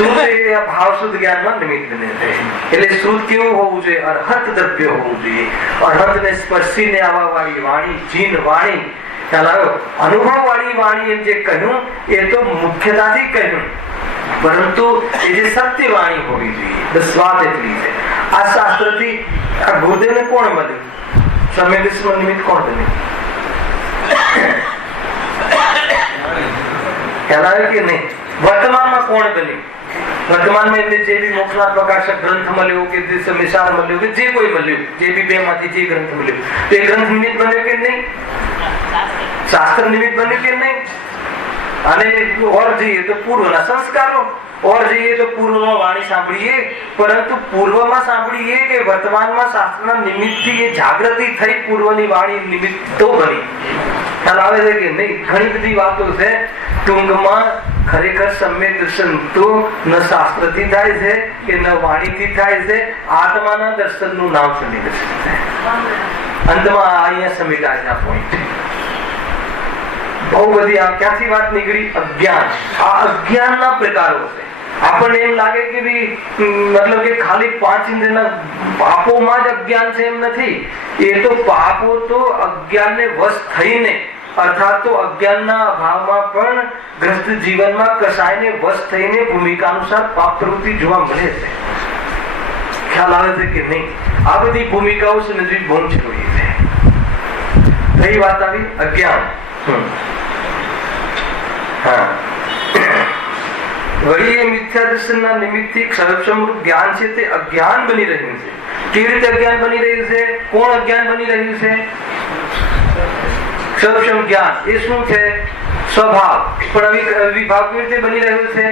એ ભાવ શુદ્ધ જ્ઞાનમાં નિમિત્ત બને છે. એટલે શ્રુત કેવું હોવું જોઈએ? અર્હત દ્રવ્ય હોવું જોઈએ. અર્હત ને સ્પર્શીને આવવા વાળી વાણી, જીન વાણી, અનુભવ વાળી વાણી એમ જે કહ્યું એ તો મુખ્યતાથી કહ્યું, પરંતુ એ જે સત્ય વાણી હોવી જોઈએ. બસ વાત એટલી છે. આ શાસ્ત્રથી આ ગુરુદેવને કોણ મળ્યું? સમ્યક દર્શન નિમિત્ત કોણ બન્યું? ખ્યાલ આવે કે નહીં? વર્તમાનમાં કોણ બન્યું? વર્તમાનમાં એમને જે બી મોક્ષનાથ પ્રકાશક ગ્રંથ મળ્યો કે મિસાર મળ્યો કે જે કોઈ મળ્યું, જે બી બે માંથી જે ગ્રંથ મળ્યો, તો એ ગ્રંથ નિમિત્ત બન્યો કે નહીં? શાસ્ત્ર નિમિત્ત બન્યું કે નહીં? અને ઓર જઈએ તો પૂર્વના સંસ્કારો, ઓર જઈએ તો પૂર્વમાં વાણી સાંભળીએ, પરંતુ પૂર્વમાં સાંભળીએ કે વર્તમાનમાં શાસ્ત્રના નિમિત્તથી એ જાગૃતિ થઈ, પૂર્વની વાણી નિમિત્ત તો બની. ખ્યાલ આવે છે કે નહીં? ઘણી બધી વાતો છે. ટૂંકમાં ખરેખર સમ્યક દર્શન તો ન શાસ્ત્રથી થાય છે કે ન વાણીથી થાય છે, આત્માના દર્શનનું નામ સમ્યક દર્શન છે. અંતમાં અહીંયા સમેટાય પોઈન્ટ. બહુ બધી આ ક્યાંથી વાત નીકળી? અજ્ઞાન. આ અજ્ઞાનના પ્રકારો છે. આપણને એમ લાગે કે મતલબ કે ખાલી 5 ઇન્દ્રિયના પાપોમાં જ અજ્ઞાન છે, એમ નથી. એ તો પાપો તો અજ્ઞાનને વશ થઈને, અર્થાત તો અજ્ઞાનના અભાવમાં પણ ગ્રસ્ત જીવનમાં કસાયને વશ થઈને ભૂમિકા અનુસાર પાપ પ્રવૃત્તિ જોવા મળે છે. ખ્યાલ આવે છે કે નહીં? આ બધી ભૂમિકાઓ સમજવી બહુ જરૂરી છે. કઈ વાત આવી? અજ્ઞાન. હા, વળી એ મિથ્યા દર્શનના નિમિત્તથી ક્ષરક્ષમરૂપ જ્ઞાન છે તે અજ્ઞાન બની રહ્યું છે. કેવી રીતે અજ્ઞાન બની રહ્યું છે? કોણ અજ્ઞાન બની રહ્યું છે? ક્ષરક્ષમ જ્ઞાન. એ શું છે? સ્વભાવ. પણ વિભાગ કેવી રીતે બની રહ્યું છે?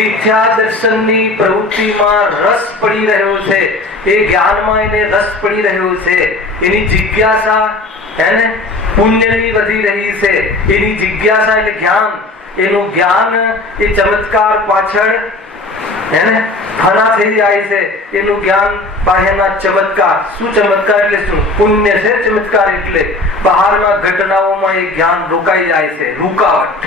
મિથ્યા દર્શનની પ્રવૃત્તિમાં રસ પડી રહ્યો છે. એ જ્ઞાનમાં એને રસ પડી રહ્યો છે. એની જિજ્ઞાસા એને પુણ્યની વધી રહી છે. એની જિજ્ઞાસા એટલે જ્ઞાન. એનું જ્ઞાન એ ચમત્કાર પાછળ એને ફના થઈ જાય છે. એનું જ્ઞાન બાહ્યના ચમત્કાર. શું ચમત્કાર એટલે શું? પુણ્ય છે ચમત્કાર એટલે. બહારના ઘટનાઓમાં એ જ્ઞાન રોકાઈ જાય છે. રૂકાવટ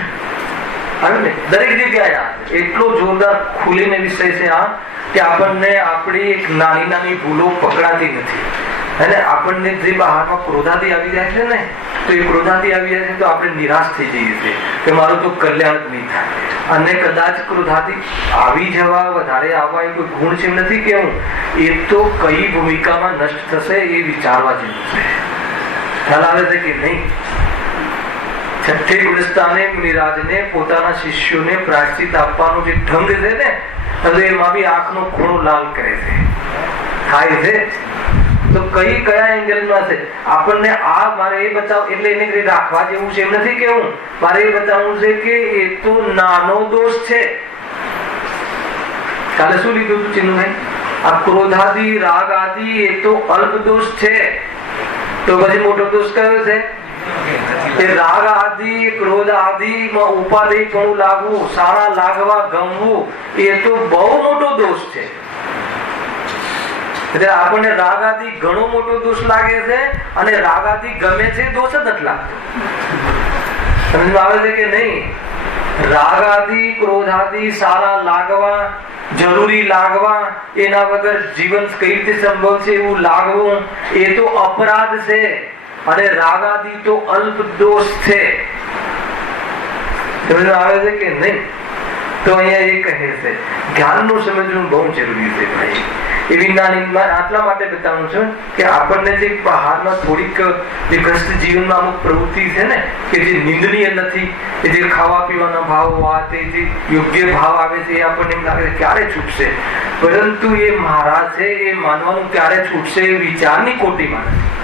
દરેક જગ્યાએ એટલો જોરદાર ખુલીને વિષય છે આ કે આપણને આપણી એક નાની નાની ભૂલો પકડાતી નથી. અને આપણને જે બહારમાં ક્રોધાથી આવી જાય છે ને, તો એ ક્રોધાથી આવી જાય છે તો આપણે નિરાશ થઈ જઈએ છીએ કે મારું તો કલ્યાણ જ નહીં થાય. અને કદાચ ક્રોધાથી આવી જવા, વધારે આવવા એ કોઈ ગુણ છે નથી કેવું. એ તો કઈ ભૂમિકામાં નષ્ટ થશે એ વિચારવા જેવું છે. ખ્યાલ આવે છે કે નહીં? છઠ્ઠે ગુણસ્થાને મુનિરાજને પોતાના શિષ્યોને પ્રાયશ્ચિત આપવાનો જે ઢંગ છે ને, હવે એમાં બી આંખનો ખૂણો લાલ કરે છે. થાય છે તો કયા એંગલમાં છે? આપણને આ મારે એ બતાવ એટલે એને રાખવા જેવું છે એમ નથી કેવું. મારે એ બતાવવું છે કે એ તો નાનો દોષ છે. કાલે શું લીધું હતું ચિન્નુભાઈ? આ ક્રોધાદી રાગ આદિ એ તો અલ્પ દોષ છે. તો પછી મોટો દોષ કયો છે? એ રાગ આદિ ક્રોધ આદિ માં ઉપાધિ ઘણું લાગવું, સારા લાગવા ગમવું, એ તો બહુ મોટો દોષ છે. એટલે આપણને રાગ આદિ ઘણો મોટો દોષ લાગે છે અને રાગ આદિ ગમે છે, દોષ જ નથી લાગતો. સમજ આવે છે કે નહીં? રાગ આદિ ક્રોધ આદિ સારા લાગવા, જરૂરી લાગવા, એના વગર જીવન કઈ રીતે સંભવ છે એવું લાગવું, એ તો અપરાધ છે. અને રાગ આદિ તો અલ્પ દોષ છે. સમજ આવે છે કે નહીં? તો અહીંયા એ કહે છે જ્ઞાનનું સમજવું બહુ જરૂરી છે ભાઈ. એવી નાની આટલા માટે બતાવું છું કે આપણને જે બહારમાં થોડીક જે ગ્રસ્ત જીવનમાં અમુક પ્રવૃત્તિ છે ને કે જે નિંદનીય નથી, કે જે ખાવા પીવાના ભાવ આ તે જે યોગ્ય ભાવ આવે છે, એ આપણને એમ લાગે ક્યારે છૂટશે. પરંતુ એ મારા છે એ માનવાનું ક્યારે છૂટશે એ વિચારની કોટીમાં નથી.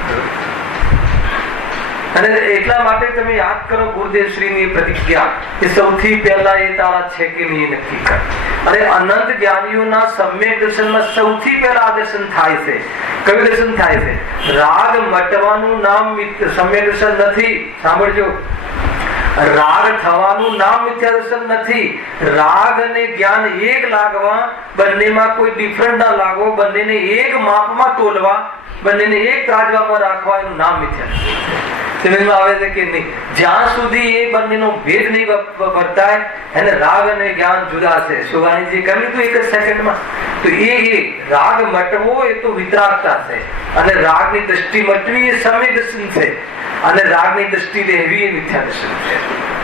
અને એટલા માટે તમે યાદ કરો ગુરુદેવ શ્રીની પ્રતિજ્ઞા કે સૌથી પહેલા એ તારા છે કે નહીં નક્કી કર. અને અનંત જ્ઞાનીઓના સમ્યક દર્શનમાં સૌથી પહેલા આ દર્શન થાય છે. કયું દર્શન થાય છે? રાગ મટવાનું નામ સમ્યક દર્શન નથી. સાંભળજો, રાગ થવાનું નામ મિથ્યા દર્શન નથી. રાગ અને જ્ઞાન એક લાગવા, બંનેમાં કોઈ ડિફરન્ટ ના લાગવો, બંનેને એક માપમાં તોલવા, બંનેને એક ત્રાજવામાં રાખવા, એનું નામ મિથ્યા દર્શન. સમજમાં આવે છે કે નહીં? જ્યાં સુધી એ બંનેનો ભેદ નહીં વર્તાય, એને રાગ અને જ્ઞાન જુદા છે. શોભાણીજી કહ્યું હતું એક જ સેકન્ડમાં. તો એ રાગ મટવો એ તો વિતરાગતા છે, અને રાગની દ્રષ્ટિ મટવી એ સમ્યક દર્શન છે, અને રાગની દ્રષ્ટિ રહેવી એ મિથ્યા દર્શન છે.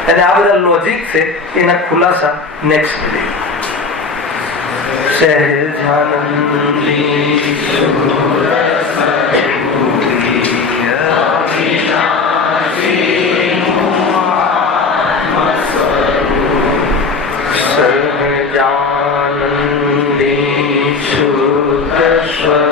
અને આ બધા લોજિક છે, એના ખુલાસા નેક્સ્ટ ડે. સહજાનંદી શુદ્ધ સ્વરૂપ